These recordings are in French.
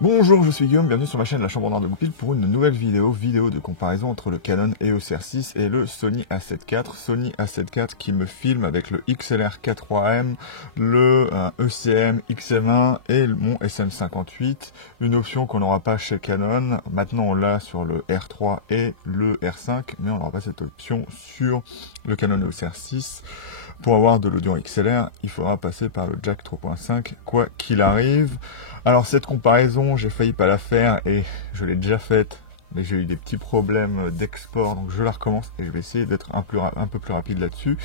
Bonjour, je suis Guillaume, bienvenue sur ma chaîne La Chambre d'Art de Goupil pour une nouvelle vidéo de comparaison entre le Canon EOS R6 et le Sony A7 IV. Sony A7 IV qui me filme avec le XLR 4.3M, le ECM XM1 et mon SM58, une option qu'on n'aura pas chez Canon. Maintenant on l'a sur le R3 et le R5, mais on n'aura pas cette option sur le Canon EOS R6. Pour avoir de l'audio XLR, il faudra passer par le jack 3.5, quoi qu'il arrive. Alors cette comparaison, j'ai failli pas la faire et je l'ai déjà faite, mais j'ai eu des petits problèmes d'export, donc je la recommence et je vais essayer d'être un peu plus rapide là-dessus.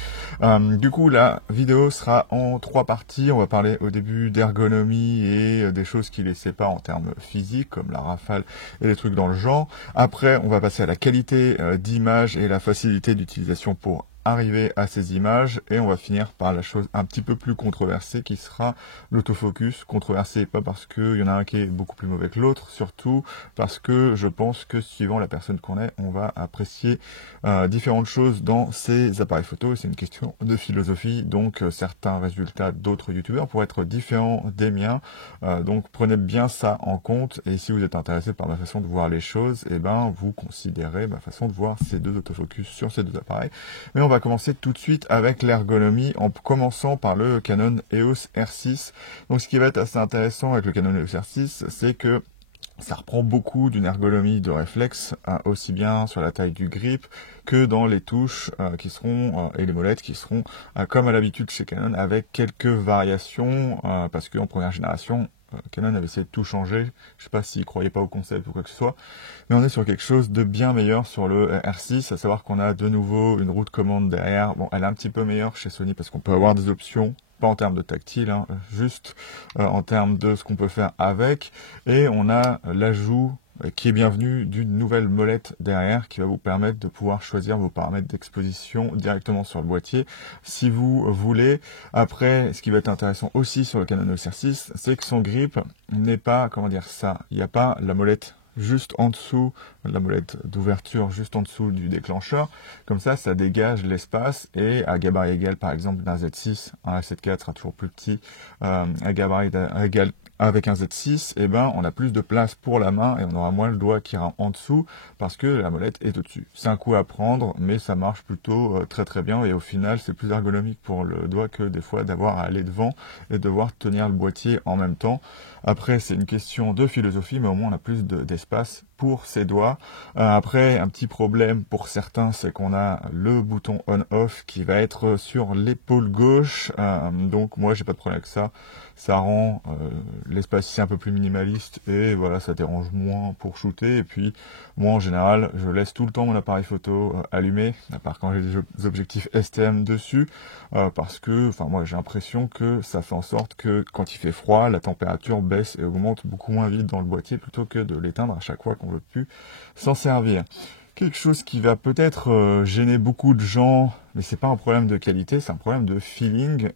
Du coup, la vidéo sera en 3 parties. On va parler au début d'ergonomie et des choses qui les séparent en termes physiques, comme la rafale et des trucs dans le genre. Après, on va passer à la qualité d'image et la facilité d'utilisation pour arriver à ces images, et on va finir par la chose un petit peu plus controversée qui sera l'autofocus. Controversé pas parce qu'il y en a un qui est beaucoup plus mauvais que l'autre, surtout parce que je pense que suivant la personne qu'on est, on va apprécier différentes choses dans ces appareils photo. C'est une question de philosophie, donc certains résultats d'autres youtubeurs pourraient être différents des miens, donc prenez bien ça en compte, et si vous êtes intéressé par ma façon de voir les choses, et ben vous considérez ma façon de voir ces deux autofocus sur ces deux appareils. Mais on va commencer tout de suite avec l'ergonomie en commençant par le Canon EOS R6. Donc ce qui va être assez intéressant avec le Canon EOS R6, c'est que ça reprend beaucoup d'une ergonomie de réflexe, aussi bien sur la taille du grip que dans les touches qui seront et les molettes qui seront comme à l'habitude chez Canon, avec quelques variations parce qu'en première génération Canon avait essayé de tout changer. Je sais pas s'ils croyaient pas au concept ou quoi que ce soit, mais on est sur quelque chose de bien meilleur sur le R6, à savoir qu'on a de nouveau une roue de commande derrière. Bon, elle est un petit peu meilleure chez Sony parce qu'on peut avoir des options, pas en termes de tactile, hein, juste en termes de ce qu'on peut faire avec, et on a l'ajout qui est bienvenu d'une nouvelle molette derrière qui va vous permettre de pouvoir choisir vos paramètres d'exposition directement sur le boîtier si vous voulez. Après, ce qui va être intéressant aussi sur le Canon EOS R6, c'est que son grip n'est pas, comment dire ça, il n'y a pas la molette juste en dessous, la molette d'ouverture juste en dessous du déclencheur. Comme ça dégage l'espace, et à gabarit égal, par exemple, d'un Z6, un A7 IV sera toujours plus petit, à gabarit égal avec un Z6, et ben on a plus de place pour la main et on aura moins le doigt qui ira en dessous parce que la molette est au-dessus. C'est un coup à prendre, mais ça marche plutôt très très bien, et au final c'est plus ergonomique pour le doigt que des fois d'avoir à aller devant et devoir tenir le boîtier en même temps. Après, c'est une question de philosophie, mais au moins on a plus d'espace pour ses doigts. Après, un petit problème pour certains, c'est qu'on a le bouton on-off qui va être sur l'épaule gauche. Donc moi, j'ai pas de problème avec ça. Ça rend l'espace ici un peu plus minimaliste, et voilà, ça dérange moins pour shooter. Et puis, moi, en général, je laisse tout le temps mon appareil photo allumé, à part quand j'ai des objectifs STM dessus, parce que, enfin, moi, j'ai l'impression que ça fait en sorte que quand il fait froid, la température baisse et augmente beaucoup moins vite dans le boîtier, plutôt que de l'éteindre à chaque fois qu'on veut plus s'en servir. Quelque chose qui va peut-être gêner beaucoup de gens, mais c'est pas un problème de qualité, c'est un problème de feeling.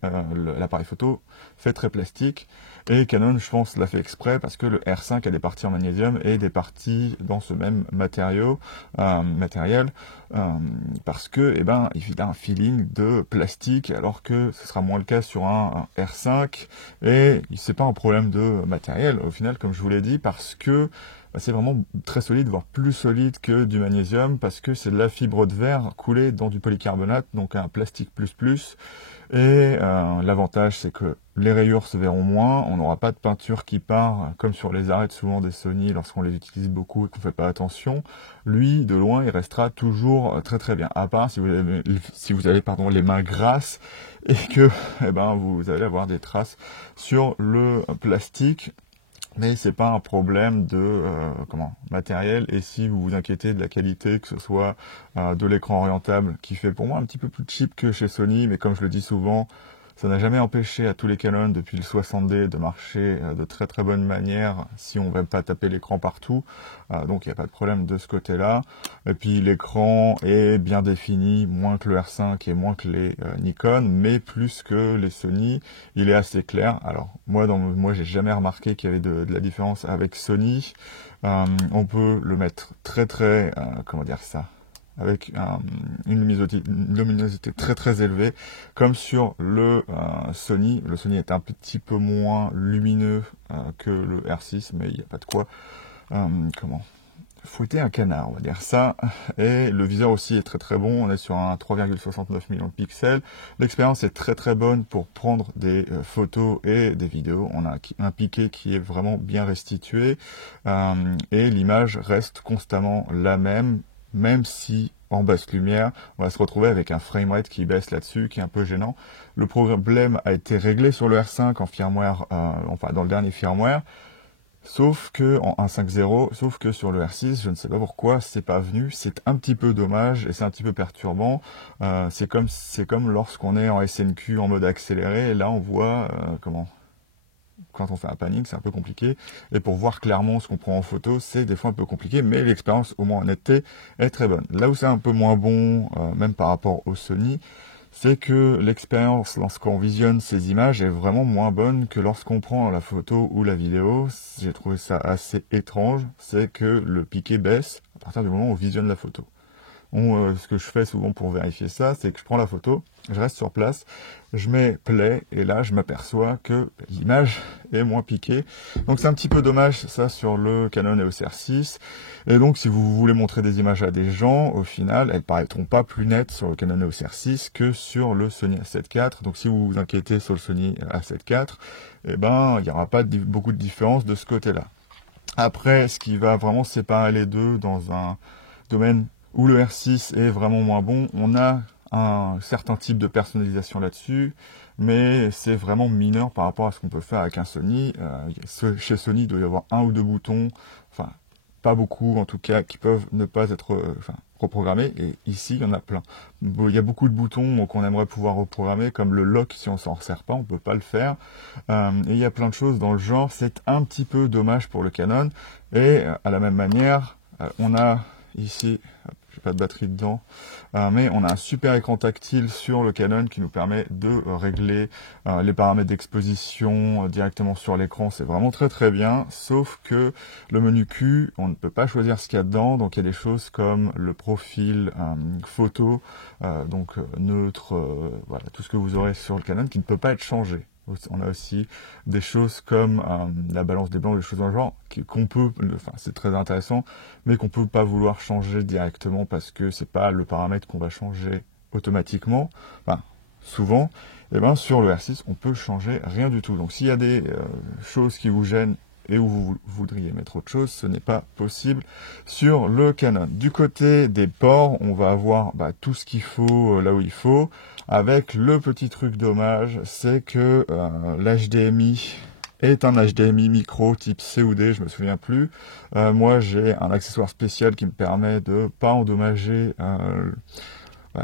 L'appareil photo fait très plastique, et Canon, je pense, l'a fait exprès parce que le R5 a des parties en magnésium et des parties dans ce même matériel, parce que, eh ben, il a un feeling de plastique, alors que ce sera moins le cas sur un R5, et c'est pas un problème de matériel au final, comme je vous l'ai dit, parce que c'est vraiment très solide, voire plus solide que du magnésium, parce que c'est de la fibre de verre coulée dans du polycarbonate, donc un plastique plus. Et l'avantage, c'est que les rayures se verront moins, on n'aura pas de peinture qui part, comme sur les arêtes souvent des Sony lorsqu'on les utilise beaucoup et qu'on ne fait pas attention. Lui, de loin, il restera toujours très très bien, à part si vous avez les mains grasses et que eh ben, vous allez avoir des traces sur le plastique. Mais c'est pas un problème de matériel, et si vous vous inquiétez de la qualité, que ce soit de l'écran orientable, qui fait pour moi un petit peu plus cheap que chez Sony, mais comme je le dis souvent, ça n'a jamais empêché à tous les Canon depuis le 60D de marcher de très très bonne manière si on ne veut pas taper l'écran partout. Donc il n'y a pas de problème de ce côté-là. Et puis l'écran est bien défini, moins que le R5 et moins que les Nikon, mais plus que les Sony. Il est assez clair. Alors moi j'ai jamais remarqué qu'il y avait de la différence avec Sony. On peut le mettre très très, comment dire ça, avec une luminosité très très élevée, comme sur le Sony. Le Sony est un petit peu moins lumineux que le R6, mais il n'y a pas de quoi fouetter un canard, on va dire ça. Et le viseur aussi est très très bon, on est sur un 3,69 millions de pixels. L'expérience est très très bonne pour prendre des photos et des vidéos. On a un piqué qui est vraiment bien restitué et l'image reste constamment la même, même si en basse lumière, on va se retrouver avec un framerate qui baisse là-dessus, qui est un peu gênant. Le problème a été réglé sur le R5 en firmware, enfin dans le dernier firmware. Sauf que en 1.5.0, sauf que sur le R6, je ne sais pas pourquoi c'est pas venu. C'est un petit peu dommage et c'est un petit peu perturbant. C'est comme lorsqu'on est en SNQ en mode accéléré. Et là, on voit quand on fait un panning, c'est un peu compliqué. Et pour voir clairement ce qu'on prend en photo, c'est des fois un peu compliqué, mais l'expérience, au moins en honnêteté, est très bonne. Là où c'est un peu moins bon, même par rapport au Sony, c'est que l'expérience lorsqu'on visionne ces images est vraiment moins bonne que lorsqu'on prend la photo ou la vidéo. J'ai trouvé ça assez étrange, c'est que le piqué baisse à partir du moment où on visionne la photo. Ce que je fais souvent pour vérifier ça, c'est que je prends la photo, je reste sur place, je mets play et là je m'aperçois que l'image est moins piquée. Donc c'est un petit peu dommage ça sur le Canon EOS R6. Et donc si vous voulez montrer des images à des gens, au final elles paraîtront pas plus nettes sur le Canon EOS R6 que sur le Sony A7 IV. Donc si vous vous inquiétez sur le Sony A7 IV, eh ben il n'y aura pas beaucoup de différence de ce côté-là. Après, ce qui va vraiment séparer les deux dans un domaine où le R6 est vraiment moins bon, on a un certain type de personnalisation là-dessus, mais c'est vraiment mineur par rapport à ce qu'on peut faire avec un Sony. Chez Sony, il doit y avoir un ou deux boutons, enfin pas beaucoup en tout cas, qui peuvent ne pas être reprogrammés, et ici il y en a plein. Il y a beaucoup de boutons qu'on aimerait pouvoir reprogrammer, comme le lock, si on s'en resserre pas, on peut pas le faire. Et il y a plein de choses dans le genre, c'est un petit peu dommage pour le Canon, et à la même manière, on a ici, j'ai pas de batterie dedans, mais on a un super écran tactile sur le Canon qui nous permet de régler les paramètres d'exposition directement sur l'écran. C'est vraiment très très bien, sauf que le menu Q, on ne peut pas choisir ce qu'il y a dedans, donc il y a des choses comme le profil photo, neutre, voilà, tout ce que vous aurez sur le Canon qui ne peut pas être changé. On a aussi des choses comme la balance des blancs, des choses dans le genre, qu'on peut, c'est très intéressant, mais qu'on peut pas vouloir changer directement parce que c'est pas le paramètre qu'on va changer automatiquement. Enfin, souvent, et ben sur le R6, on peut changer rien du tout. Donc s'il y a des choses qui vous gênent et où vous voudriez mettre autre chose, ce n'est pas possible sur le Canon. Du côté des ports, on va avoir tout ce qu'il faut là où il faut, avec le petit truc dommage, c'est que l'HDMI est un HDMI micro type C ou D, je me souviens plus. Moi j'ai un accessoire spécial qui me permet de pas endommager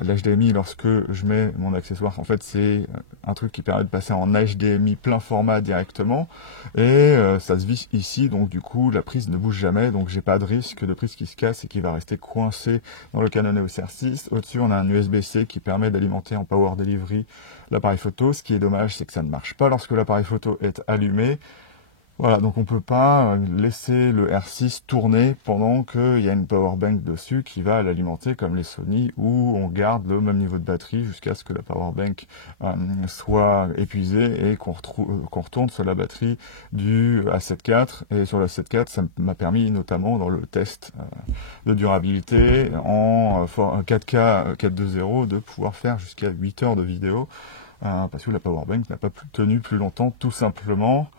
l'HDMI lorsque je mets mon accessoire. En fait, c'est un truc qui permet de passer en HDMI plein format directement, et ça se visse ici, donc du coup la prise ne bouge jamais, donc j'ai pas de risque de prise qui se casse et qui va rester coincé dans le Canon EOS R6. Au-dessus, on a un USB-C qui permet d'alimenter en power delivery l'appareil photo. Ce qui est dommage, c'est que ça ne marche pas lorsque l'appareil photo est allumé. Voilà, donc on peut pas laisser le R6 tourner pendant qu'il y a une power bank dessus qui va l'alimenter comme les Sony, où on garde le même niveau de batterie jusqu'à ce que la power bank soit épuisée et qu'on retourne sur la batterie du A7 IV. Et sur l'A7 IV, ça m'a permis notamment dans le test de durabilité en 4K 4.2.0 de pouvoir faire jusqu'à 8 heures de vidéo, parce que la power bank n'a pas tenu plus longtemps, tout simplement.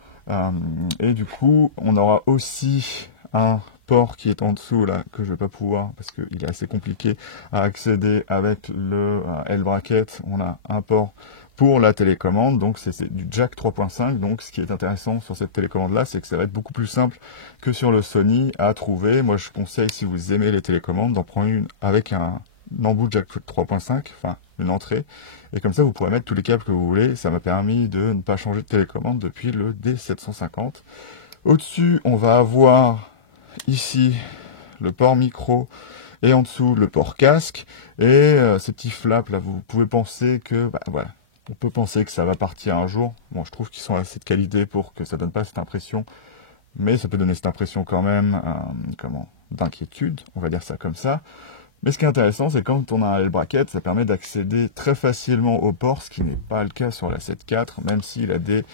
Et du coup, on aura aussi un port qui est en dessous là, que je vais pas pouvoir, parce qu'il est assez compliqué à accéder avec le L-bracket. On a un port pour la télécommande, donc c'est du jack 3.5. Donc ce qui est intéressant sur cette télécommande là, c'est que ça va être beaucoup plus simple que sur le Sony à trouver. Moi je conseille, si vous aimez les télécommandes, d'en prendre une avec un embout jack 3.5, enfin une entrée, et comme ça vous pourrez mettre tous les câbles que vous voulez. Ça m'a permis de ne pas changer de télécommande depuis le D750. Au-dessus, on va avoir ici le port micro et en dessous le port casque, et ces petits flaps là, vous pouvez penser que voilà, on peut penser que ça va partir un jour. Bon, je trouve qu'ils sont assez de qualité pour que ça donne pas cette impression, mais ça peut donner cette impression quand même d'inquiétude, on va dire ça comme ça. Mais ce qui est intéressant, c'est quand on a un L bracket, ça permet d'accéder très facilement au port, ce qui n'est pas le cas sur la 7 IV, même s'il a des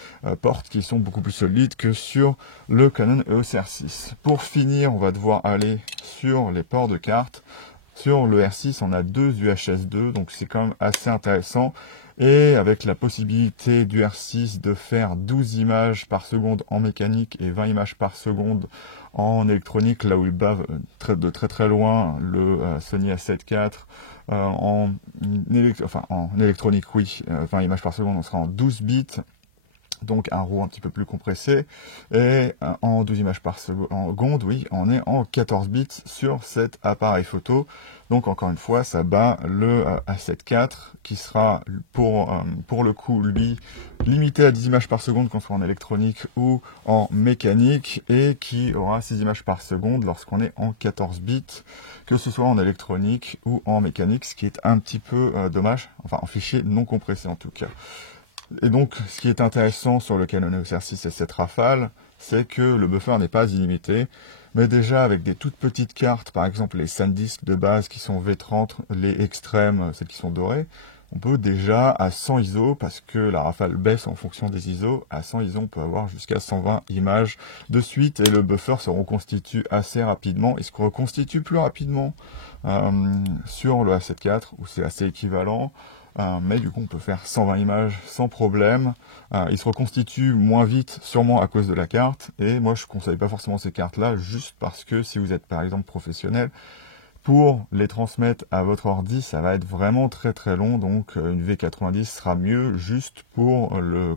ports qui sont beaucoup plus solides que sur le Canon EOS R6. Pour finir, on va devoir aller sur les ports de carte. Sur le R6, on a deux UHS 2, donc c'est quand même assez intéressant. Et avec la possibilité du R6 de faire 12 images par seconde en mécanique et 20 images par seconde en électronique, là où il bat de très très loin le Sony A7 IV, en électronique, oui, 20 images par seconde, on sera en 12 bits. Donc un RAW un petit peu plus compressé, et en 12 images par seconde, oui, on est en 14 bits sur cet appareil photo. Donc encore une fois, ça bat le A7 IV, qui sera pour le coup, lui, limité à 10 images par seconde, qu'on soit en électronique ou en mécanique, et qui aura 6 images par seconde lorsqu'on est en 14 bits, que ce soit en électronique ou en mécanique, ce qui est un petit peu dommage, enfin en fichier non compressé en tout cas. Et donc, ce qui est intéressant sur le Canon EOS R6 et cette Rafale, c'est que le buffer n'est pas illimité, mais déjà avec des toutes petites cartes, par exemple les SanDisk de base qui sont V30, les extrêmes, celles qui sont dorées, on peut déjà à 100 ISO, parce que la Rafale baisse en fonction des ISO, à 100 ISO on peut avoir jusqu'à 120 images de suite, et le buffer se reconstitue assez rapidement, il se reconstitue plus rapidement sur le A7 IV, où c'est assez équivalent. Mais du coup on peut faire 120 images sans problème. Il se reconstitue moins vite, sûrement à cause de la carte, et moi je ne conseille pas forcément ces cartes là, juste parce que si vous êtes par exemple professionnel, pour les transmettre à votre ordi, ça va être vraiment très très long, donc une V90 sera mieux juste pour le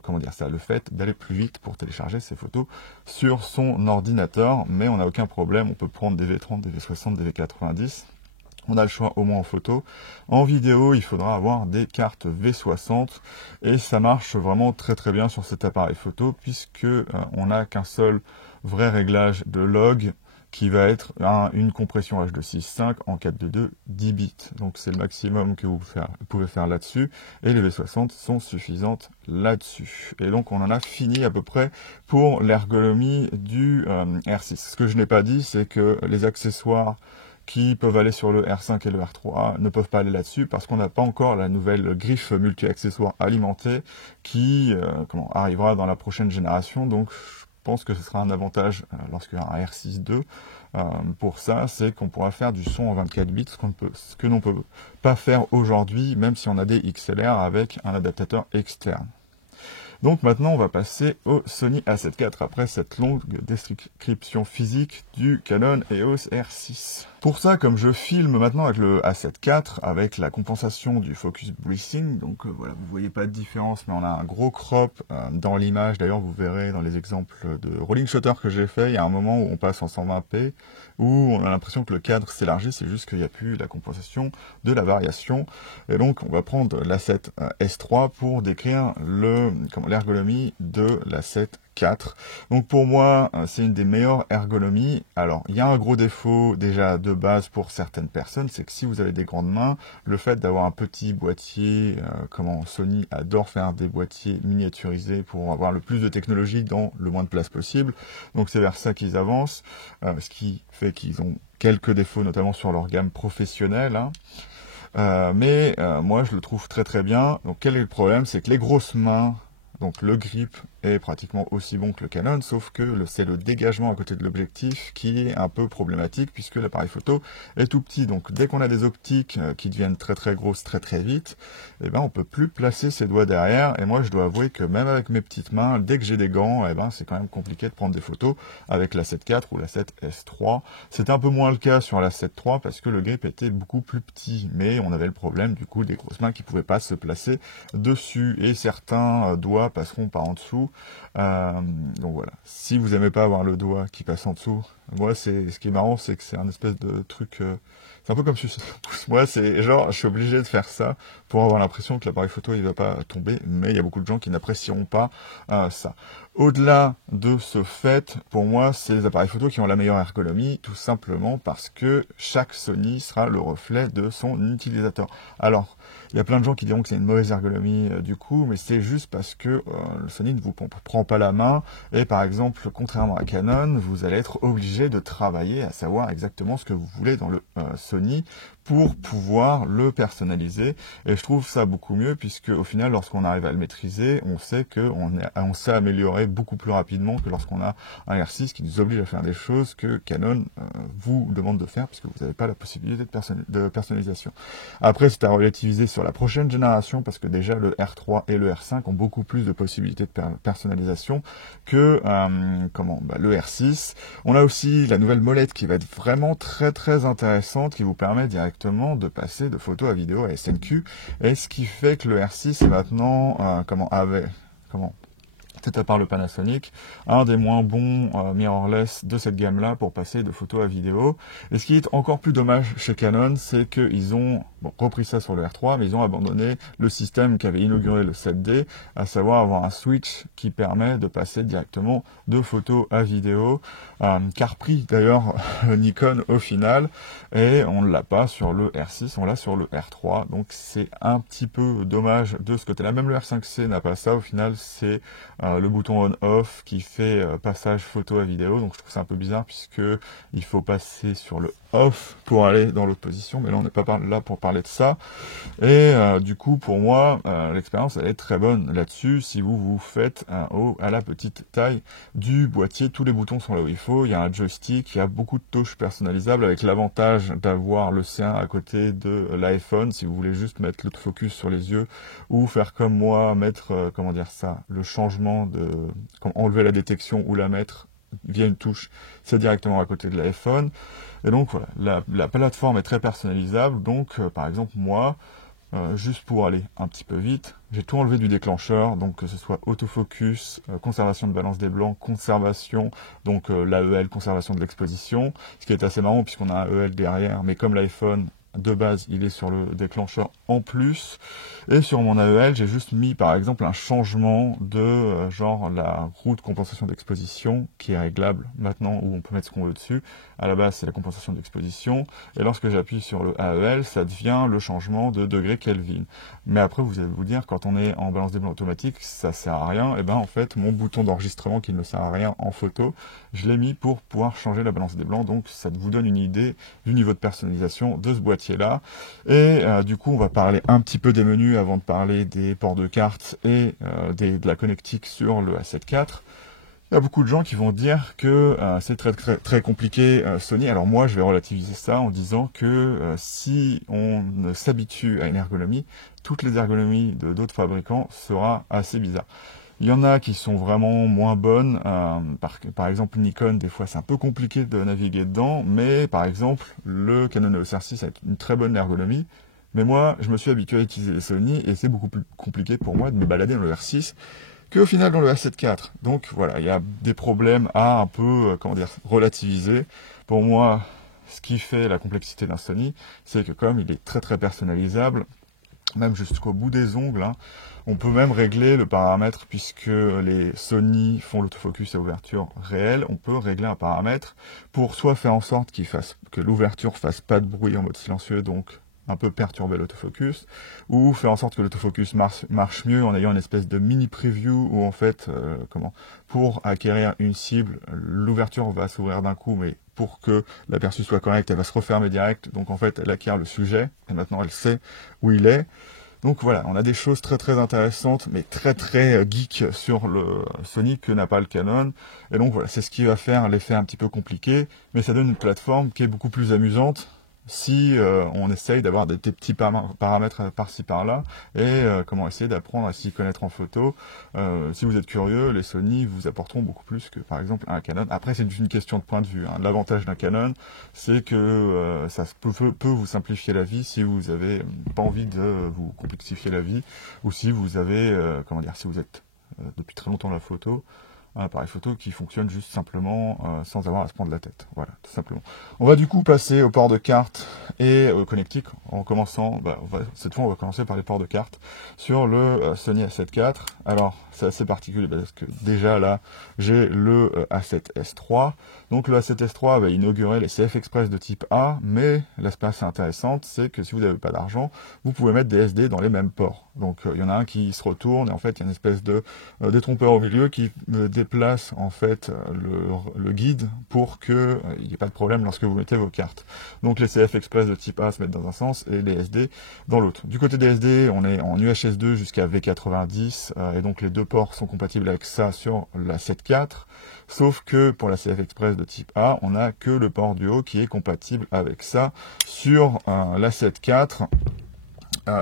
fait d'aller plus vite pour télécharger ces photos sur son ordinateur, mais on n'a aucun problème, on peut prendre des V30, des V60, des V90. On a le choix au moins en photo. En vidéo, il faudra avoir des cartes V60 et ça marche vraiment très très bien sur cet appareil photo puisque on n'a qu'un seul vrai réglage de log qui va être une compression H265 en 422 10 bits. Donc c'est le maximum que vous pouvez faire là-dessus et les V60 sont suffisantes là-dessus. Et donc on en a fini à peu près pour l'ergonomie du R6. Ce que je n'ai pas dit, c'est que les accessoires qui peuvent aller sur le R5 et le R3 ne peuvent pas aller là-dessus parce qu'on n'a pas encore la nouvelle griffe multi-accessoires alimentée qui arrivera dans la prochaine génération. Donc je pense que ce sera un avantage lorsqu'il y a un R6 II. Pour ça, c'est qu'on pourra faire du son en 24 bits, ce que l'on ne peut pas faire aujourd'hui, même si on a des XLR avec un adaptateur externe. Donc maintenant, on va passer au Sony A7 IV après cette longue description physique du Canon EOS R6. Pour ça, comme je filme maintenant avec le A7 IV, avec la compensation du focus breathing, donc voilà, vous voyez pas de différence, mais on a un gros crop dans l'image. D'ailleurs, vous verrez dans les exemples de rolling shutter que j'ai fait, il y a un moment où on passe en 120p, où on a l'impression que le cadre s'élargit, c'est juste qu'il n'y a plus la compensation de la variation. Et donc, on va prendre l'A7 S3 pour décrire l'ergonomie de l'A7 IV. Donc pour moi, c'est une des meilleures ergonomies. Alors, il y a un gros défaut déjà de base pour certaines personnes, c'est que si vous avez des grandes mains, le fait d'avoir un petit boîtier, Sony adore faire des boîtiers miniaturisés pour avoir le plus de technologie dans le moins de place possible. Donc c'est vers ça qu'ils avancent, ce qui fait qu'ils ont quelques défauts, notamment sur leur gamme professionnelle. Mais moi, je le trouve très très bien. Donc quel est le problème? C'est que les grosses mains, donc le grip est pratiquement aussi bon que le Canon, sauf que c'est le dégagement à côté de l'objectif qui est un peu problématique puisque l'appareil photo est tout petit. Donc dès qu'on a des optiques qui deviennent très très grosses très très vite, eh ben on peut plus placer ses doigts derrière. Et moi je dois avouer que même avec mes petites mains, dès que j'ai des gants, eh ben c'est quand même compliqué de prendre des photos avec la 7 IV ou la 7 S3. C'était un peu moins le cas sur la 7 III parce que le grip était beaucoup plus petit, mais on avait le problème du coup des grosses mains qui pouvaient pas se placer dessus et certains doigts passeront par en dessous. Donc voilà, si vous aimez pas avoir le doigt qui passe en dessous, moi ce qui est marrant, c'est que c'est un espèce de truc, c'est un peu comme si moi c'est genre je suis obligé de faire ça pour avoir l'impression que l'appareil photo il va pas tomber, mais il y a beaucoup de gens qui n'apprécieront pas ça. Au-delà de ce fait, pour moi, c'est les appareils photo qui ont la meilleure ergonomie, tout simplement parce que chaque Sony sera le reflet de son utilisateur. Alors, il y a plein de gens qui diront que c'est une mauvaise ergonomie du coup, mais c'est juste parce que le Sony ne vous prend pas la main, et par exemple, contrairement à Canon, vous allez être obligé de travailler à savoir exactement ce que vous voulez dans le Sony pour pouvoir le personnaliser. Et je trouve ça beaucoup mieux puisque au final, lorsqu'on arrive à le maîtriser, on sait on sait améliorer beaucoup plus rapidement que lorsqu'on a un R6 qui nous oblige à faire des choses que Canon vous demande de faire puisque vous n'avez pas la possibilité de personnalisation. Après, c'est à relativiser sur la prochaine génération parce que déjà le R3 et le R5 ont beaucoup plus de possibilités de personnalisation que le R6. On a aussi la nouvelle molette qui va être vraiment très très intéressante, qui vous permet directement de passer de photo à vidéo à SNQ, et ce qui fait que le R6 est maintenant peut-être à part le Panasonic, un des moins bons mirrorless de cette gamme-là pour passer de photo à vidéo. Et ce qui est encore plus dommage chez Canon, c'est qu'ils ont repris ça sur le R3, mais ils ont abandonné le système qu'avait inauguré le 7D, à savoir avoir un switch qui permet de passer directement de photo à vidéo, qu'a repris d'ailleurs Nikon au final, et on ne l'a pas sur le R6, on l'a sur le R3, donc c'est un petit peu dommage de ce côté-là. Même le R5C n'a pas ça, au final c'est le bouton on-off qui fait passage photo à vidéo, donc je trouve ça un peu bizarre puisque il faut passer sur le off pour aller dans l'autre position, mais là on n'est pas là pour parler de ça. Et du coup pour moi l'expérience elle est très bonne là-dessus. Si vous faites à la petite taille du boîtier, tous les boutons sont là où il faut, il y a un joystick, il y a beaucoup de touches personnalisables avec l'avantage d'avoir le C1 à côté de l'iPhone si vous voulez juste mettre l'autofocus sur les yeux ou faire comme moi, mettre le changement enlever la détection ou la mettre via une touche, c'est directement à côté de l'iPhone. Et donc voilà, la plateforme est très personnalisable. Donc par exemple moi, juste pour aller un petit peu vite, j'ai tout enlevé du déclencheur, donc que ce soit autofocus, conservation de balance des blancs, conservation, donc l'AEL, conservation de l'exposition, ce qui est assez marrant puisqu'on a un EL derrière, mais comme l'iPhone de base il est sur le déclencheur en plus. Et sur mon AEL j'ai juste mis par exemple un changement de la roue de compensation d'exposition qui est réglable maintenant, où on peut mettre ce qu'on veut dessus. À la base c'est la compensation d'exposition, et lorsque j'appuie sur le AEL ça devient le changement de degré Kelvin. Mais après vous allez vous dire, quand on est en balance des blancs automatique ça sert à rien. Et ben en fait mon bouton d'enregistrement qui ne sert à rien en photo, je l'ai mis pour pouvoir changer la balance des blancs, donc ça vous donne une idée du niveau de personnalisation de ce boîtier là. Et du coup on va parler un petit peu des menus avant de parler des ports de carte et de la connectique sur le A7 IV. Il y a beaucoup de gens qui vont dire que c'est très, très, très compliqué Sony. Alors moi je vais relativiser ça en disant que si on s'habitue à une ergonomie, toutes les ergonomies de d'autres fabricants sera assez bizarre. Il y en a qui sont vraiment moins bonnes, par exemple Nikon, des fois c'est un peu compliqué de naviguer dedans, mais par exemple le Canon EOS R6 a une très bonne ergonomie, mais moi je me suis habitué à utiliser les Sony et c'est beaucoup plus compliqué pour moi de me balader dans le R6 qu'au final dans le A7 IV. Donc voilà, il y a des problèmes à un peu, relativiser. Pour moi, ce qui fait la complexité d'un Sony, c'est que comme il est très très personnalisable, même jusqu'au bout des ongles, on peut même régler le paramètre, puisque les Sony font l'autofocus à ouverture réelle, on peut régler un paramètre pour soit faire en sorte que l'ouverture fasse pas de bruit en mode silencieux, donc un peu perturber l'autofocus, ou faire en sorte que l'autofocus marche mieux en ayant une espèce de mini preview où en fait, pour acquérir une cible, l'ouverture va s'ouvrir d'un coup, mais pour que l'aperçu soit correct, elle va se refermer direct, donc en fait elle acquiert le sujet, et maintenant elle sait où il est. Donc voilà, on a des choses très très intéressantes, mais très très geek sur le Sony que n'a pas le Canon. Et donc voilà, c'est ce qui va faire l'effet un petit peu compliqué, mais ça donne une plateforme qui est beaucoup plus amusante si on essaye d'avoir des petits paramètres par-ci par-là, et essayer d'apprendre à s'y connaître en photo. Si vous êtes curieux, les Sony vous apporteront beaucoup plus que par exemple un Canon. Après c'est une question de point de vue. L'avantage d'un Canon, c'est que ça peut vous simplifier la vie si vous avez pas envie de vous complexifier la vie, ou si vous avez, si vous êtes depuis très longtemps la photo, un appareil photo qui fonctionne juste simplement sans avoir à se prendre la tête. Voilà, tout simplement. On va du coup passer au port de carte et au connectique en commençant, cette fois on va commencer par les ports de carte sur le Sony A7 IV. Alors c'est assez particulier parce que déjà là j'ai le A7S III. Donc le A7S III va inaugurer les CF Express de type A, mais l'aspect assez intéressant c'est que si vous n'avez pas d'argent, vous pouvez mettre des SD dans les mêmes ports. Donc il y en a un qui se retourne et en fait il y a une espèce de détrompeur au milieu qui déplace en fait le guide pour que il n'y ait pas de problème lorsque vous mettez vos cartes. Donc les CF Express de type A se mettent dans un sens et les SD dans l'autre. Du côté des SD, on est en UHS-2 jusqu'à V90 et donc les deux ports sont compatibles avec ça sur la 7.4. Sauf que pour la CF Express de type A, on n'a que le port du haut qui est compatible avec ça sur la 7.4.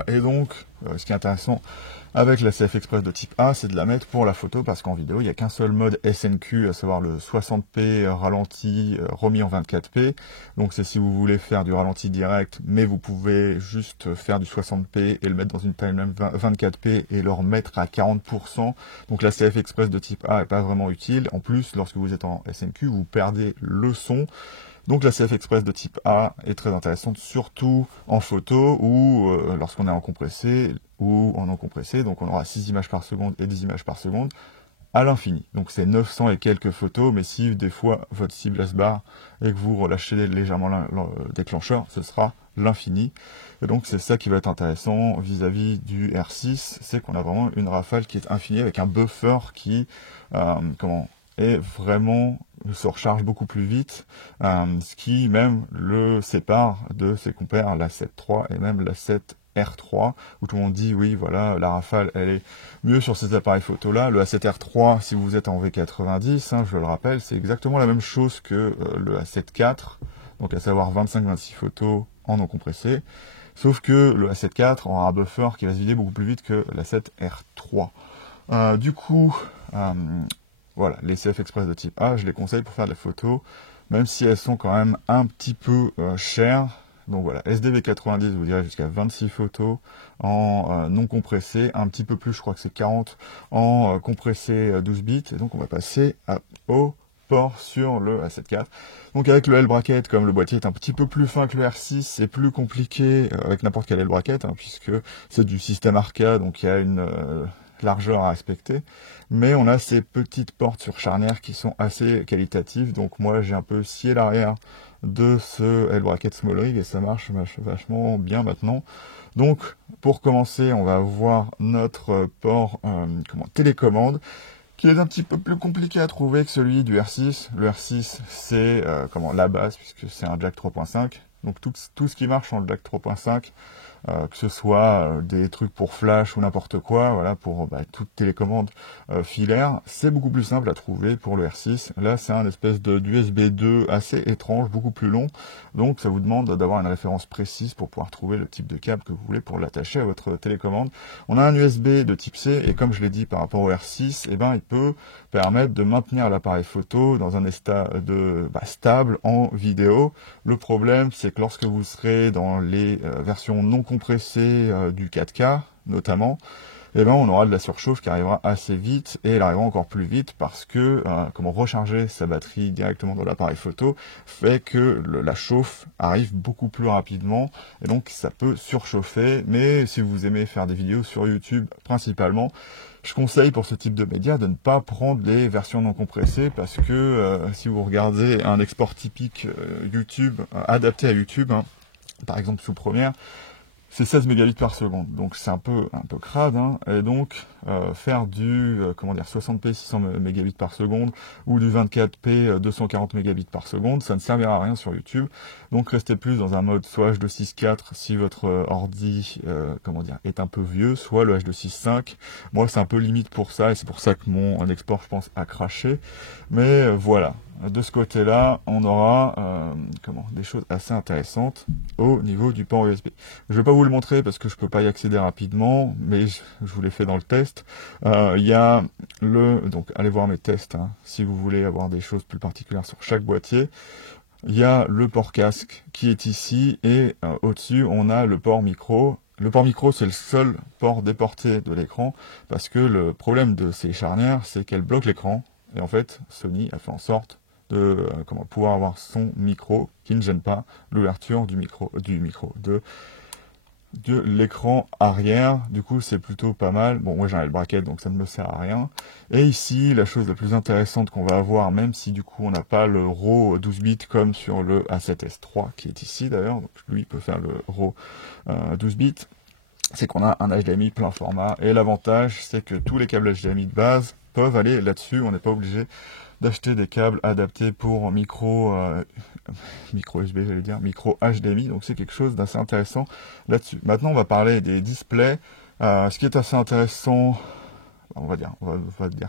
Et donc, ce qui est intéressant avec la CF Express de type A, c'est de la mettre pour la photo, parce qu'en vidéo, il n'y a qu'un seul mode SNQ, à savoir le 60p ralenti remis en 24p. Donc c'est si vous voulez faire du ralenti direct, mais vous pouvez juste faire du 60p et le mettre dans une timeline 24p et le remettre à 40%. Donc la CF Express de type A n'est pas vraiment utile. En plus, lorsque vous êtes en SNQ, vous perdez le son. Donc la CF Express de type A est très intéressante, surtout en photo ou lorsqu'on est en compressé ou en non compressé. Donc on aura 6 images par seconde et 10 images par seconde à l'infini. Donc c'est 900 et quelques photos, mais si des fois votre cible se barre et que vous relâchez légèrement le déclencheur, ce sera l'infini. Et donc c'est ça qui va être intéressant vis-à-vis du R6, c'est qu'on a vraiment une rafale qui est infinie avec un buffer qui est vraiment se recharge beaucoup plus vite, ce qui même le sépare de ses compères, la 7.3 et même la 7R3, où tout le monde dit oui voilà, la rafale elle est mieux sur ces appareils photo là. Le A7R3, si vous êtes en V90, je le rappelle, c'est exactement la même chose que le A7 IV, donc à savoir 25-26 photos en non compressé, sauf que le A7 IV aura un buffer qui va se vider beaucoup plus vite que la 7R3. Du coup, voilà, les CF Express de type A, je les conseille pour faire de la photo, même si elles sont quand même un petit peu chères. Donc voilà, SDV90, vous direz jusqu'à 26 photos en non compressé, un petit peu plus, je crois que c'est 40 en compressé 12 bits. Et donc on va passer au port sur le A7 IV. Donc avec le L-bracket, comme le boîtier est un petit peu plus fin que le R6, c'est plus compliqué avec n'importe quel L-bracket, puisque c'est du système Arca, donc il y a une largeur à respecter, mais on a ces petites portes sur charnière qui sont assez qualitatives. Donc moi j'ai un peu scié l'arrière de ce L-bracket Small Rig et ça marche vachement bien maintenant. Donc pour commencer, on va voir notre port télécommande, qui est un petit peu plus compliqué à trouver que celui du R6. Le R6 c'est la base, puisque c'est un jack 3.5. Donc tout ce qui marche en jack 3.5, que ce soit des trucs pour flash ou n'importe quoi, voilà, pour toute télécommande filaire, c'est beaucoup plus simple à trouver pour le R6. Là, c'est un espèce d'USB 2 assez étrange, beaucoup plus long, donc ça vous demande d'avoir une référence précise pour pouvoir trouver le type de câble que vous voulez pour l'attacher à votre télécommande. On a un USB de type C, et comme je l'ai dit par rapport au R6, il peut permettre de maintenir l'appareil photo dans un état stable en vidéo. Le problème, c'est que lorsque vous serez dans les versions non compressées du 4K, notamment, on aura de la surchauffe qui arrivera assez vite, et elle arrivera encore plus vite parce que recharger sa batterie directement dans l'appareil photo fait que la chauffe arrive beaucoup plus rapidement, et donc ça peut surchauffer. Mais si vous aimez faire des vidéos sur YouTube principalement, je conseille pour ce type de média de ne pas prendre les versions non compressées, parce que si vous regardez un export typique YouTube, adapté à YouTube, par exemple sous Premiere, c'est 16 mégabits par seconde, donc c'est un peu crade, et donc faire du 60p 600 mégabits par seconde ou du 24p 240 mégabits par seconde, ça ne servira à rien sur YouTube. Donc restez plus dans un mode soit H.264 si votre ordi est un peu vieux, soit le H.265. Moi c'est un peu limite pour ça, et c'est pour ça que mon export, je pense, a craché. Mais voilà. De ce côté-là, on aura des choses assez intéressantes au niveau du port USB. Je ne vais pas vous le montrer parce que je ne peux pas y accéder rapidement, mais je vous l'ai fait dans le test. Il y a donc allez voir mes tests si vous voulez avoir des choses plus particulières sur chaque boîtier. Il y a le port casque qui est ici, et au-dessus on a le port micro. Le port micro, c'est le seul port déporté de l'écran, parce que le problème de ces charnières, c'est qu'elles bloquent l'écran. Et en fait, Sony a fait en sorte de pouvoir avoir son micro qui ne gêne pas l'ouverture de l'écran arrière. Du coup c'est plutôt pas mal. Bon, moi j'ai un L-bracket, donc ça ne me sert à rien. Et ici, la chose la plus intéressante qu'on va avoir, même si du coup on n'a pas le RAW 12 bits comme sur le A7S III qui est ici d'ailleurs, donc lui il peut faire le RAW 12 bits, c'est qu'on a un HDMI plein format. Et l'avantage, c'est que tous les câbles HDMI de base peuvent aller là-dessus. On n'est pas obligé d'acheter des câbles adaptés pour micro USB, j'allais dire, micro HDMI. Donc c'est quelque chose d'assez intéressant là-dessus. Maintenant, on va parler des displays. Ce qui est assez intéressant, on va dire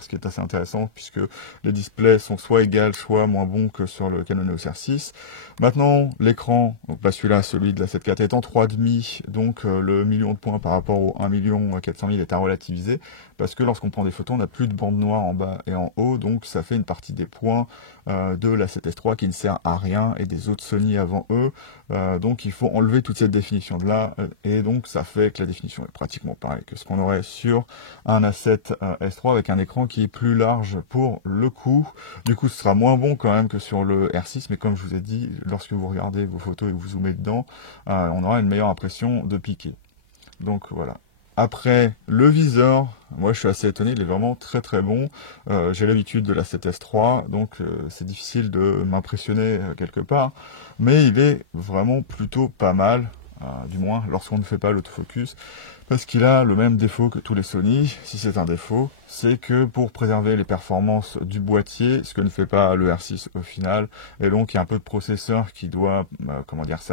ce qui est assez intéressant, puisque les displays sont soit égaux, soit moins bons que sur le Canon EOS R6. Maintenant, l'écran, donc là celui-là, celui de la 7 IV est en 3,5, donc le million de points par rapport au 1 400 000 est à relativiser, parce que lorsqu'on prend des photos, on n'a plus de bande noire en bas et en haut, donc ça fait une partie des points de la 7S III qui ne sert à rien, et des autres Sony avant eux, donc il faut enlever toute cette définition-là, et donc ça fait que la définition est pratiquement pareille que ce qu'on aurait sur un A7 S3 avec un écran qui est plus large pour le coup. Du coup, ce sera moins bon quand même que sur le R6, mais comme je vous ai dit, lorsque vous regardez vos photos et que vous zoomez dedans, on aura une meilleure impression de piqué. Donc voilà. Après, le viseur, moi je suis assez étonné, il est vraiment très très bon. J'ai l'habitude de la 7S III, donc c'est difficile de m'impressionner quelque part, mais il est vraiment plutôt pas mal. Du moins lorsqu'on ne fait pas l'autofocus, parce qu'il a le même défaut que tous les Sony, si c'est un défaut, c'est que pour préserver les performances du boîtier, ce que ne fait pas le R6 au final, et donc il y a un peu de processeur qui doit,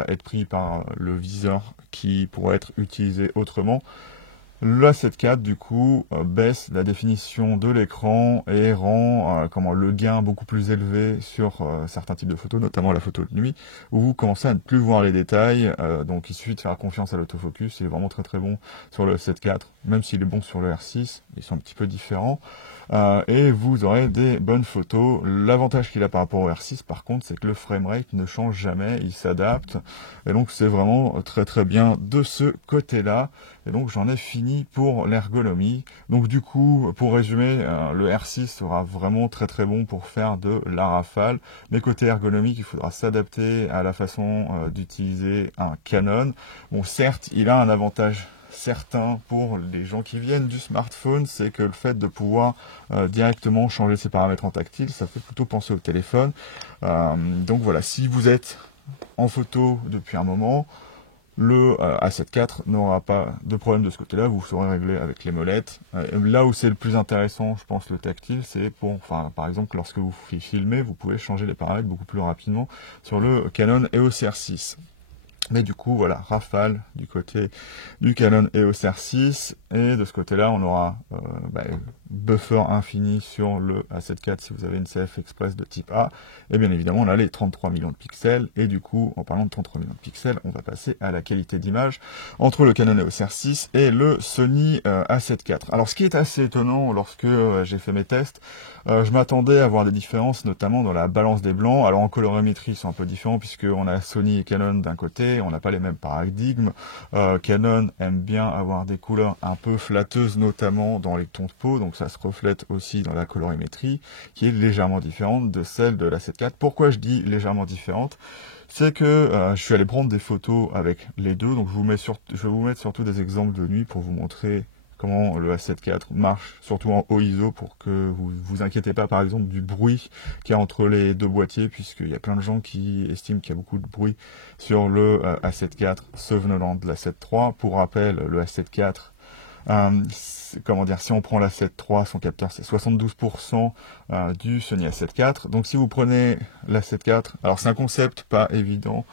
être pris par le viseur qui pourrait être utilisé autrement. La 7 IV du coup baisse la définition de l'écran et rend le gain beaucoup plus élevé sur certains types de photos, notamment la photo de nuit, où vous commencez à ne plus voir les détails, donc il suffit de faire confiance à l'autofocus. Il est vraiment très très bon sur le 7 IV, même s'il est bon sur le R6, ils sont un petit peu différents, et vous aurez des bonnes photos. L'avantage qu'il a par rapport au R6 par contre, c'est que le framerate ne change jamais, il s'adapte, et donc c'est vraiment très très bien de ce côté là. Et donc j'en ai fini pour l'ergonomie. Donc du coup, pour résumer, le R6 sera vraiment très très bon pour faire de la rafale. Mais côté ergonomique, il faudra s'adapter à la façon d'utiliser un Canon. Bon, certes, il a un avantage certain pour les gens qui viennent du smartphone, c'est que le fait de pouvoir directement changer ses paramètres en tactile, ça fait plutôt penser au téléphone. Donc voilà, si vous êtes en photo depuis un moment, le A7 IV n'aura pas de problème de ce côté-là, vous saurez régler avec les molettes. Là où c'est le plus intéressant, je pense, le tactile, c'est par exemple, lorsque vous filmez, vous pouvez changer les paramètres beaucoup plus rapidement sur le Canon EOS R6. Mais du coup, voilà, rafale du côté du Canon EOS R6, et de ce côté-là, on aura buffer infini sur le A7 IV si vous avez une CF Express de type A, et bien évidemment, on a les 33 millions de pixels, et du coup, en parlant de 33 millions de pixels, on va passer à la qualité d'image entre le Canon EOS R6 et le Sony A7 IV. Alors, ce qui est assez étonnant lorsque j'ai fait mes tests, je m'attendais à voir des différences, notamment dans la balance des blancs. Alors en colorimétrie, ils sont un peu différents, puisqu'on a Sony et Canon d'un côté, on n'a pas les mêmes paradigmes. Canon aime bien avoir des couleurs un peu flatteuses, notamment dans les tons de peau, donc ça se reflète aussi dans la colorimétrie, qui est légèrement différente de celle de la 7 IV. Pourquoi je dis légèrement différente ? C'est que je suis allé prendre des photos avec les deux, donc je vais vous mettre surtout des exemples de nuit pour vous montrer comment le A7 IV marche, surtout en haut ISO, pour que vous vous inquiétez pas par exemple du bruit qu'il y a entre les deux boîtiers, puisqu'il y a plein de gens qui estiment qu'il y a beaucoup de bruit sur le A7 IV, ce venant de la 7 III. Pour rappel, le A7 IV, si on prend la 7 III, son capteur c'est 72% du Sony A7 IV. Donc si vous prenez la 7 IV, alors c'est un concept pas évident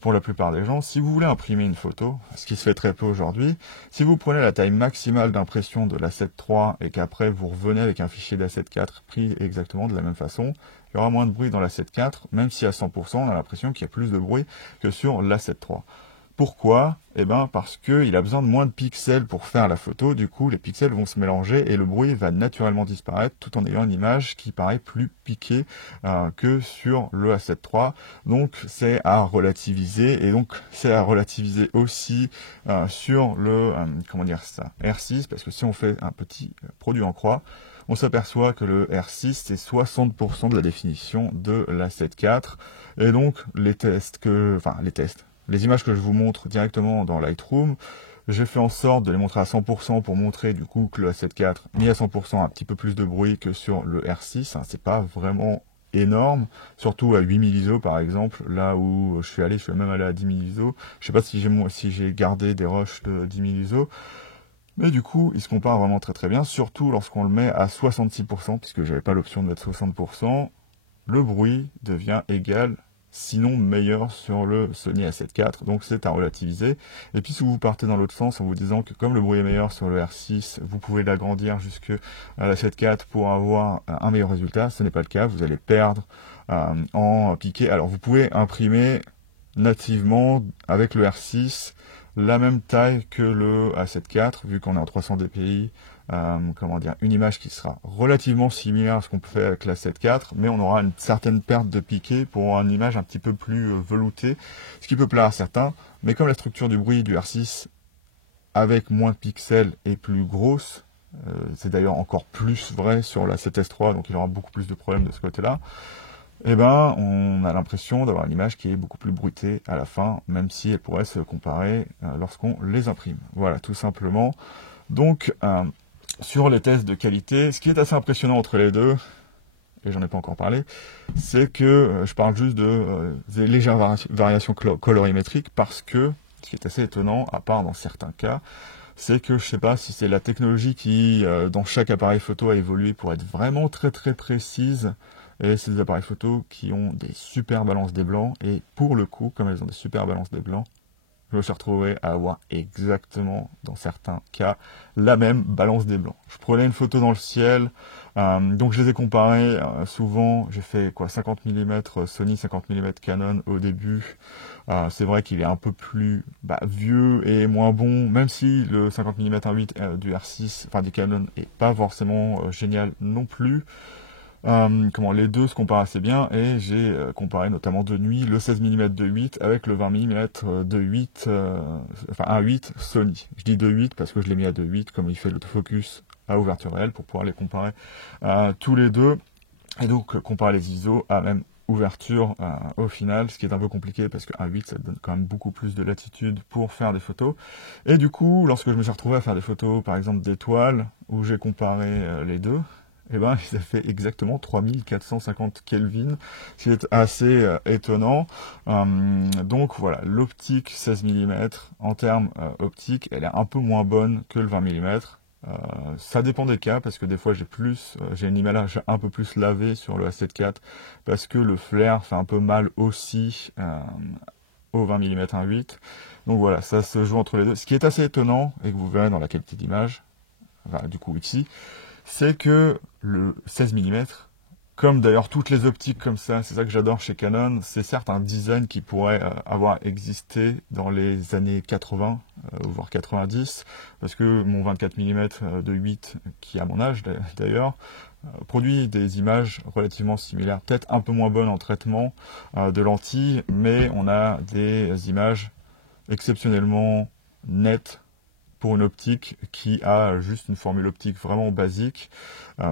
pour la plupart des gens. Si vous voulez imprimer une photo, ce qui se fait très peu aujourd'hui, si vous prenez la taille maximale d'impression de la 7 III et qu'après vous revenez avec un fichier d'A7 IV pris exactement de la même façon, il y aura moins de bruit dans la 7 IV, même si à 100% on a l'impression qu'il y a plus de bruit que sur la 7 III. Pourquoi ? Eh bien parce qu'il a besoin de moins de pixels pour faire la photo, du coup les pixels vont se mélanger et le bruit va naturellement disparaître, tout en ayant une image qui paraît plus piquée que sur le A7 III. Donc c'est à relativiser, et donc c'est à relativiser aussi sur le R6, parce que si on fait un petit produit en croix, on s'aperçoit que le R6 c'est 60% de la définition de l'A7 IV, et donc les images que je vous montre directement dans Lightroom, j'ai fait en sorte de les montrer à 100% pour montrer du coup que le A7 IV mis à 100% a un petit peu plus de bruit que sur le R6. C'est pas vraiment énorme, surtout à 8000 ISO par exemple, là où je suis même allé à 10 000 ISO. Je sais pas si j'ai gardé des rushs de 10 000 ISO, mais du coup, il se compare vraiment très très bien, surtout lorsqu'on le met à 66%, puisque j'avais pas l'option de mettre 60%, le bruit devient égal, sinon meilleur sur le Sony A7 IV, donc c'est à relativiser. Et puis si vous partez dans l'autre sens en vous disant que comme le bruit est meilleur sur le R6, vous pouvez l'agrandir jusqu'à la A7 IV pour avoir un meilleur résultat, ce n'est pas le cas, vous allez perdre en piqué. Alors vous pouvez imprimer nativement avec le R6 la même taille que le A7 IV, vu qu'on est en 300 dpi, une image qui sera relativement similaire à ce qu'on peut faire avec la 7.4, mais on aura une certaine perte de piqué pour une image un petit peu plus veloutée, ce qui peut plaire à certains, mais comme la structure du bruit du R6 avec moins de pixels est plus grosse, c'est d'ailleurs encore plus vrai sur la 7S3, donc il y aura beaucoup plus de problèmes de ce côté-là, eh ben, on a l'impression d'avoir une image qui est beaucoup plus bruitée à la fin, même si elle pourrait se comparer lorsqu'on les imprime. Voilà, tout simplement. Donc, sur les tests de qualité, ce qui est assez impressionnant entre les deux, et j'en ai pas encore parlé, c'est que je parle juste de légères variations colorimétriques parce que, ce qui est assez étonnant, à part dans certains cas, c'est que je sais pas si c'est la technologie qui, dans chaque appareil photo, a évolué pour être vraiment très très précise, et c'est des appareils photo qui ont des super balances des blancs, et pour le coup, comme elles ont des super balances des blancs, je me suis retrouvé à avoir exactement, dans certains cas, la même balance des blancs. Je prenais une photo dans le ciel, donc je les ai comparés souvent, j'ai fait 50 mm Sony, 50 mm Canon au début. C'est vrai qu'il est un peu plus vieux et moins bon, même si le 50 mm 1.8 du R6, enfin du Canon, est pas forcément génial non plus. Les deux se comparent assez bien et j'ai comparé notamment de nuit le 16 mm de 8 avec le 20 mm de 8, 1.8 Sony. Je dis de 8 parce que je l'ai mis à 2.8 comme il fait l'autofocus à ouverture réelle pour pouvoir les comparer tous les deux et donc comparer les ISO à même ouverture au final, ce qui est un peu compliqué parce que 1.8 ça donne quand même beaucoup plus de latitude pour faire des photos. Et du coup, lorsque je me suis retrouvé à faire des photos par exemple d'étoiles où j'ai comparé les deux, eh ben, il a fait exactement 3450 Kelvin, ce qui est assez étonnant. Donc voilà, l'optique 16 mm, en termes optiques, elle est un peu moins bonne que le 20 mm. Ça dépend des cas, parce que des fois j'ai une image un peu plus lavée sur le A7 IV, parce que le flair fait un peu mal aussi au 20 mm 1.8. Donc voilà, ça se joue entre les deux. Ce qui est assez étonnant, et que vous verrez dans la qualité d'image, du coup ici, c'est que le 16 mm, comme d'ailleurs toutes les optiques comme ça, c'est ça que j'adore chez Canon, c'est certes un design qui pourrait avoir existé dans les années 80, voire 90, parce que mon 24 mm de 8, qui a mon âge d'ailleurs, produit des images relativement similaires, peut-être un peu moins bonnes en traitement de lentilles, mais on a des images exceptionnellement nettes, pour une optique qui a juste une formule optique vraiment basique,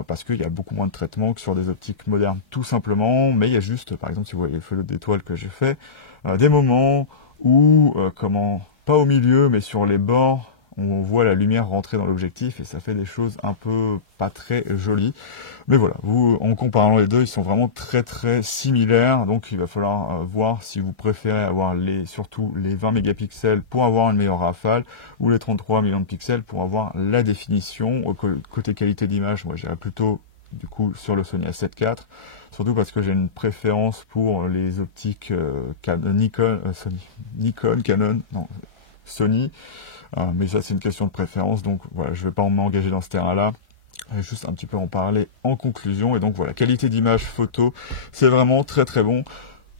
parce qu'il y a beaucoup moins de traitement que sur des optiques modernes, tout simplement, mais il y a juste, par exemple, si vous voyez les photos d'étoiles que j'ai fait, des moments où, pas au milieu, mais sur les bords, on voit la lumière rentrer dans l'objectif et ça fait des choses un peu pas très jolies. Mais voilà, en comparant les deux, ils sont vraiment très très similaires, donc il va falloir voir si vous préférez avoir surtout les 20 mégapixels pour avoir une meilleure rafale, ou les 33 millions de pixels pour avoir la définition. Côté qualité d'image, moi j'irais plutôt du coup sur le Sony A7 IV, surtout parce que j'ai une préférence pour les optiques Nikon, Canon, non, Sony. Mais ça c'est une question de préférence, donc voilà, je ne vais pas m'engager dans ce terrain-là, je vais juste un petit peu en parler en conclusion. Et donc voilà, qualité d'image photo, c'est vraiment très très bon.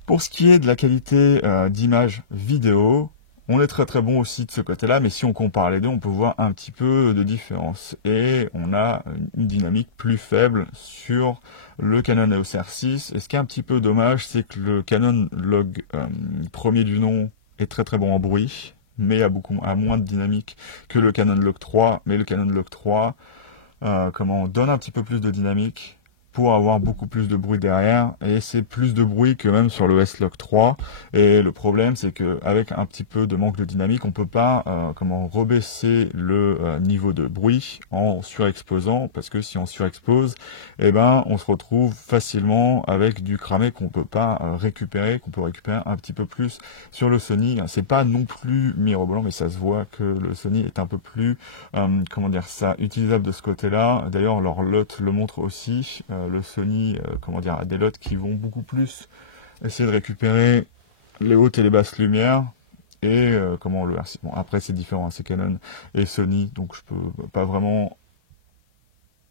Pour ce qui est de la qualité d'image vidéo, on est très très bon aussi de ce côté-là, mais si on compare les deux, on peut voir un petit peu de différence. Et on a une dynamique plus faible sur le Canon EOS R6. Et ce qui est un petit peu dommage, c'est que le Canon Log premier du nom est très très bon en bruit, mais a moins de dynamique que le Canon Log 3. Mais le Canon Log 3 donne un petit peu plus de dynamique pour avoir beaucoup plus de bruit derrière, et c'est plus de bruit que même sur le S-Log 3. Et le problème, c'est que avec un petit peu de manque de dynamique, on peut pas rebaisser le niveau de bruit en surexposant, parce que si on surexpose, eh ben on se retrouve facilement avec du cramé qu'on peut pas récupérer, qu'on peut récupérer un petit peu plus sur le Sony. C'est pas non plus mirobolant, mais ça se voit que le Sony est un peu plus utilisable de ce côté-là. D'ailleurs, leur lot le montre aussi. Le Sony, a des lots qui vont beaucoup plus essayer de récupérer les hautes et les basses lumières. Et le RC. Bon, après c'est différent, hein, c'est Canon et Sony, donc je peux pas vraiment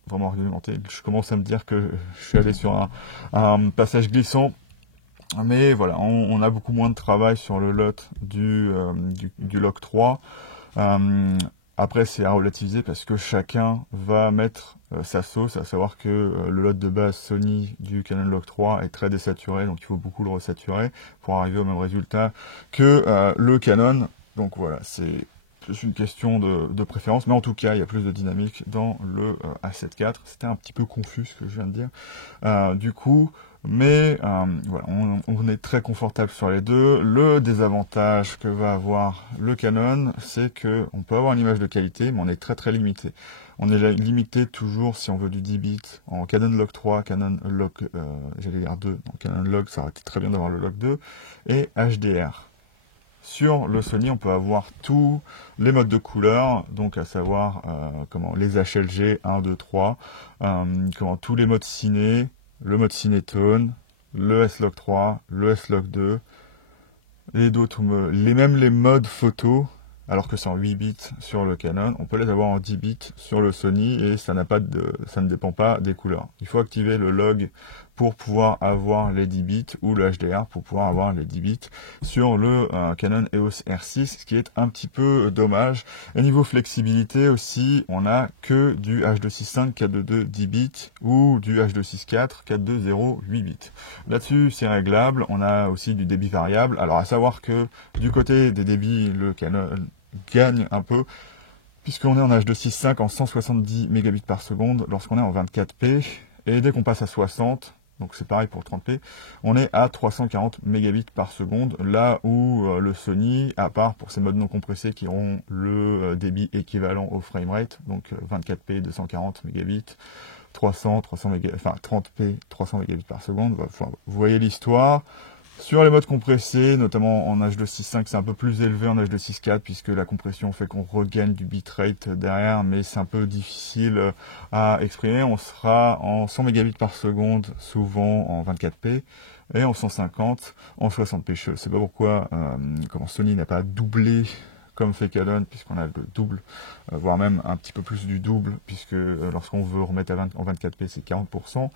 argumenter. Je commence à me dire que je suis allé sur un passage glissant. Mais voilà, on a beaucoup moins de travail sur le lot du Log 3. Après, c'est à relativiser parce que chacun va mettre sa sauce, à savoir que le lot de base Sony du Canon Log 3 est très désaturé, donc il faut beaucoup le resaturer pour arriver au même résultat que le Canon. Donc voilà, c'est plus une question de préférence, mais en tout cas, il y a plus de dynamique dans le A7 IV. C'était un petit peu confus ce que je viens de dire. Du coup, mais voilà, on est très confortable sur les deux. Le désavantage que va avoir le Canon, c'est que on peut avoir une image de qualité, mais on est très très limité. On est limité toujours si on veut du 10 bits en Canon Log 3, Canon Log, 2, non, Canon Log, ça aurait été très bien d'avoir le Log 2, et HDR. Sur le Sony, on peut avoir tous les modes de couleur, donc à savoir les HLG 1, 2, 3, tous les modes ciné, le mode cinétone, le S-Log 3, le S-Log 2, et d'autres, même les modes photo, alors que c'est en 8 bits sur le Canon, on peut les avoir en 10 bits sur le Sony, et ça ne dépend pas des couleurs. Il faut activer le log pour pouvoir avoir les 10 bits, ou le HDR pour pouvoir avoir les 10 bits sur le Canon EOS R6, ce qui est un petit peu dommage. Et niveau flexibilité aussi, on a que du H265 422 10 bits ou du H264 420 8 bits. Là-dessus, c'est réglable. On a aussi du débit variable. Alors à savoir que du côté des débits, le Canon gagne un peu, puisqu'on est en H265 en 170 mégabits par seconde lorsqu'on est en 24p, et dès qu'on passe à 60, donc c'est pareil pour 30p, on est à 340 mégabits par seconde, là où le Sony, à part pour ces modes non compressés qui auront le débit équivalent au framerate, donc 24p 240 mégabits, 300 mégabits, 30p 300 mégabits par seconde, enfin, vous voyez l'histoire. Sur les modes compressés, notamment en H265, c'est un peu plus élevé en H264 puisque la compression fait qu'on regagne du bitrate derrière, mais c'est un peu difficile à exprimer. On sera en 100 mégabits par seconde, souvent en 24p, et en 150 en 60p. Je ne sais pas pourquoi Sony n'a pas doublé comme fait Canon, puisqu'on a le double, voire même un petit peu plus du double, puisque lorsqu'on veut remettre en 24p, c'est 40%.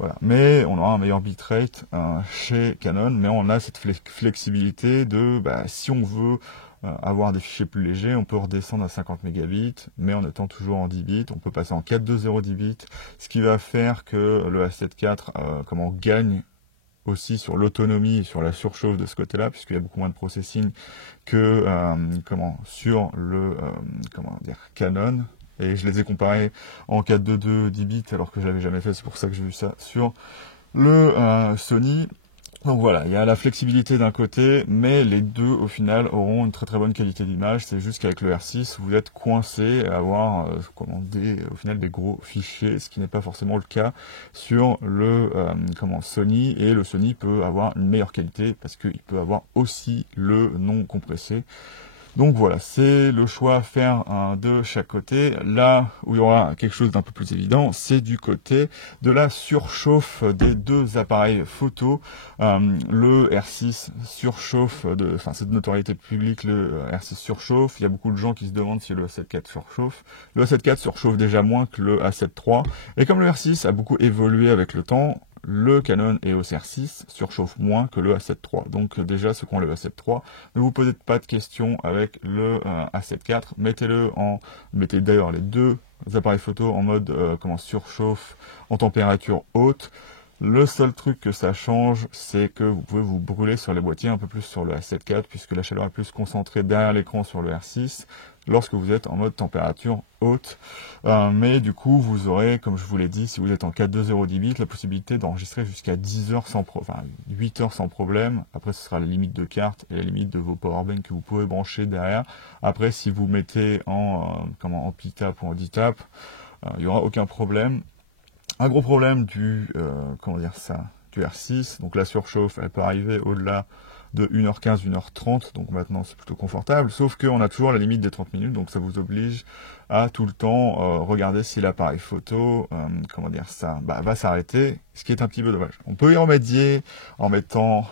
Voilà. Mais on aura un meilleur bitrate chez Canon, mais on a cette flexibilité de, si on veut avoir des fichiers plus légers, on peut redescendre à 50 mégabits, mais en étant toujours en 10 bits. On peut passer en 420 10 bits, ce qui va faire que le A7 IV gagne aussi sur l'autonomie et sur la surchauffe de ce côté-là, puisqu'il y a beaucoup moins de processing que sur le Canon. Et je les ai comparés en 422 10 bits alors que je l'avais jamais fait, c'est pour ça que j'ai vu ça sur le Sony. Donc voilà, il y a la flexibilité d'un côté, mais les deux au final auront une très très bonne qualité d'image. C'est juste qu'avec le R6, vous êtes coincé à avoir au final des gros fichiers, ce qui n'est pas forcément le cas sur le Sony. Et le Sony peut avoir une meilleure qualité parce qu'il peut avoir aussi le non compressé. Donc voilà, c'est le choix à faire de chaque côté. Là où il y aura quelque chose d'un peu plus évident, c'est du côté de la surchauffe des deux appareils photo. Le R6 surchauffe, c'est de notoriété publique, le R6 surchauffe. Il y a beaucoup de gens qui se demandent si le A7 IV surchauffe. Le A7 IV surchauffe déjà moins que le A7 III. Et comme le R6 a beaucoup évolué avec le temps, le Canon EOS R6 surchauffe moins que le A7 III. Donc déjà, ceux qui ont le A7 III, ne vous posez pas de questions avec le A7 IV. Mettez d'ailleurs les deux appareils photo en mode surchauffe en température haute. Le seul truc que ça change, c'est que vous pouvez vous brûler sur les boîtiers un peu plus sur le A7 IV, puisque la chaleur est plus concentrée derrière l'écran sur le R6, lorsque vous êtes en mode température haute. Mais du coup, vous aurez, comme je vous l'ai dit, si vous êtes en 4.2.0 10 bits, la possibilité d'enregistrer jusqu'à 10 heures enfin 8 heures sans problème. Après, ce sera la limite de carte et la limite de vos powerbanks que vous pouvez brancher derrière. Après, si vous mettez en PTAP ou en DTAP, il n'y aura aucun problème. Un gros problème du R6, donc la surchauffe, elle peut arriver au-delà de 1h15, 1h30, donc maintenant c'est plutôt confortable, sauf qu'on a toujours la limite des 30 minutes, donc ça vous oblige à tout le temps regarder si l'appareil photo, va s'arrêter, ce qui est un petit peu dommage. On peut y remédier en mettant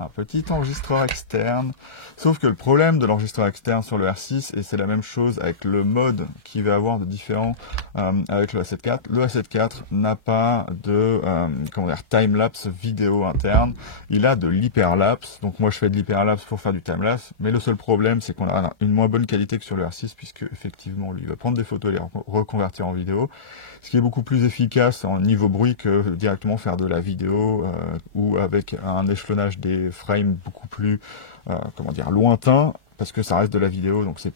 un petit enregistreur externe, sauf que le problème de l'enregistreur externe sur le R6, et c'est la même chose avec le mode qui va avoir de différent avec le A7 IV, le A7 IV n'a pas de time-lapse vidéo interne, il a de l'hyperlapse, donc moi je fais de l'hyperlapse pour faire du time-lapse, mais le seul problème c'est qu'on a une moins bonne qualité que sur le R6, puisque effectivement lui va prendre des photos et les reconvertir en vidéo, ce qui est beaucoup plus efficace en niveau bruit que directement faire de la vidéo ou avec un échelonnage des frames beaucoup plus lointain, parce que ça reste de la vidéo, donc c'est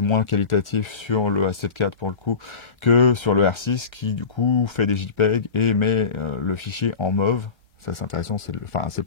moins qualitatif sur le A7 IV pour le coup que sur le R6 qui du coup fait des JPEG et met le fichier en mauve. Ça c'est intéressant, c'est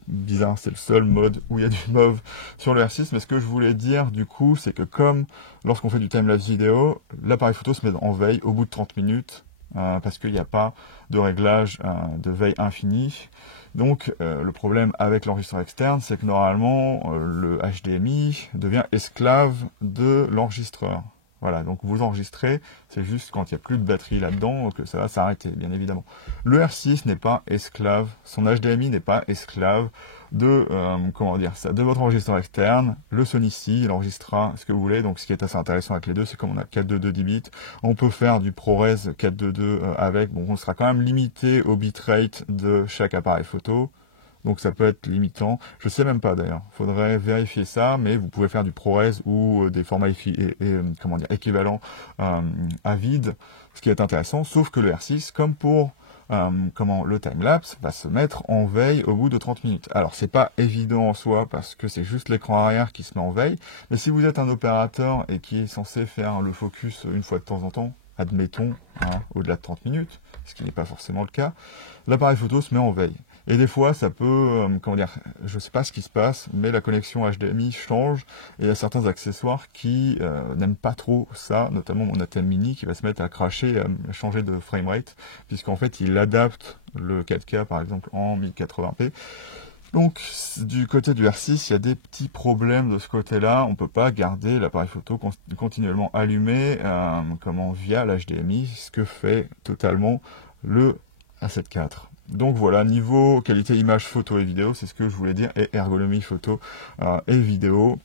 bizarre, c'est le seul mode où il y a du mauve sur le R6, mais ce que je voulais dire du coup, c'est que comme lorsqu'on fait du time-lapse vidéo, l'appareil photo se met en veille au bout de 30 minutes, parce qu'il n'y a pas de réglage de veille infinie. Donc le problème avec l'enregistreur externe, c'est que normalement le HDMI devient esclave de l'enregistreur. Voilà, donc vous enregistrez, c'est juste quand il n'y a plus de batterie là-dedans que ça va s'arrêter, bien évidemment. Le R6 n'est pas esclave, son HDMI n'est pas esclave de de votre enregistreur externe. Le Sony C, il enregistrera ce que vous voulez. Donc ce qui est assez intéressant avec les deux, c'est comme on a 4.2.2 10 bits, on peut faire du ProRes 4.2.2 avec. Bon, on sera quand même limité au bitrate de chaque appareil photo. Donc ça peut être limitant. Je sais même pas d'ailleurs. Faudrait vérifier ça, mais vous pouvez faire du ProRes ou des formats équivalents à vide, ce qui est intéressant. Sauf que le R6, comme pour le timelapse, va se mettre en veille au bout de 30 minutes. Alors c'est pas évident en soi parce que c'est juste l'écran arrière qui se met en veille. Mais si vous êtes un opérateur et qui est censé faire le focus une fois de temps en temps, admettons, au-delà de 30 minutes, ce qui n'est pas forcément le cas, l'appareil photo se met en veille. Et des fois, ça peut, je sais pas ce qui se passe, mais la connexion HDMI change, et il y a certains accessoires qui n'aiment pas trop ça, notamment mon Atem Mini qui va se mettre à cracher et à changer de framerate, puisqu'en fait, il adapte le 4K, par exemple, en 1080p. Donc, du côté du R6, il y a des petits problèmes de ce côté-là. On peut pas garder l'appareil photo continuellement allumé, via l'HDMI, ce que fait totalement le A7 IV. Donc voilà, niveau qualité image photo et vidéo, c'est ce que je voulais dire, et ergonomie photo et vidéo.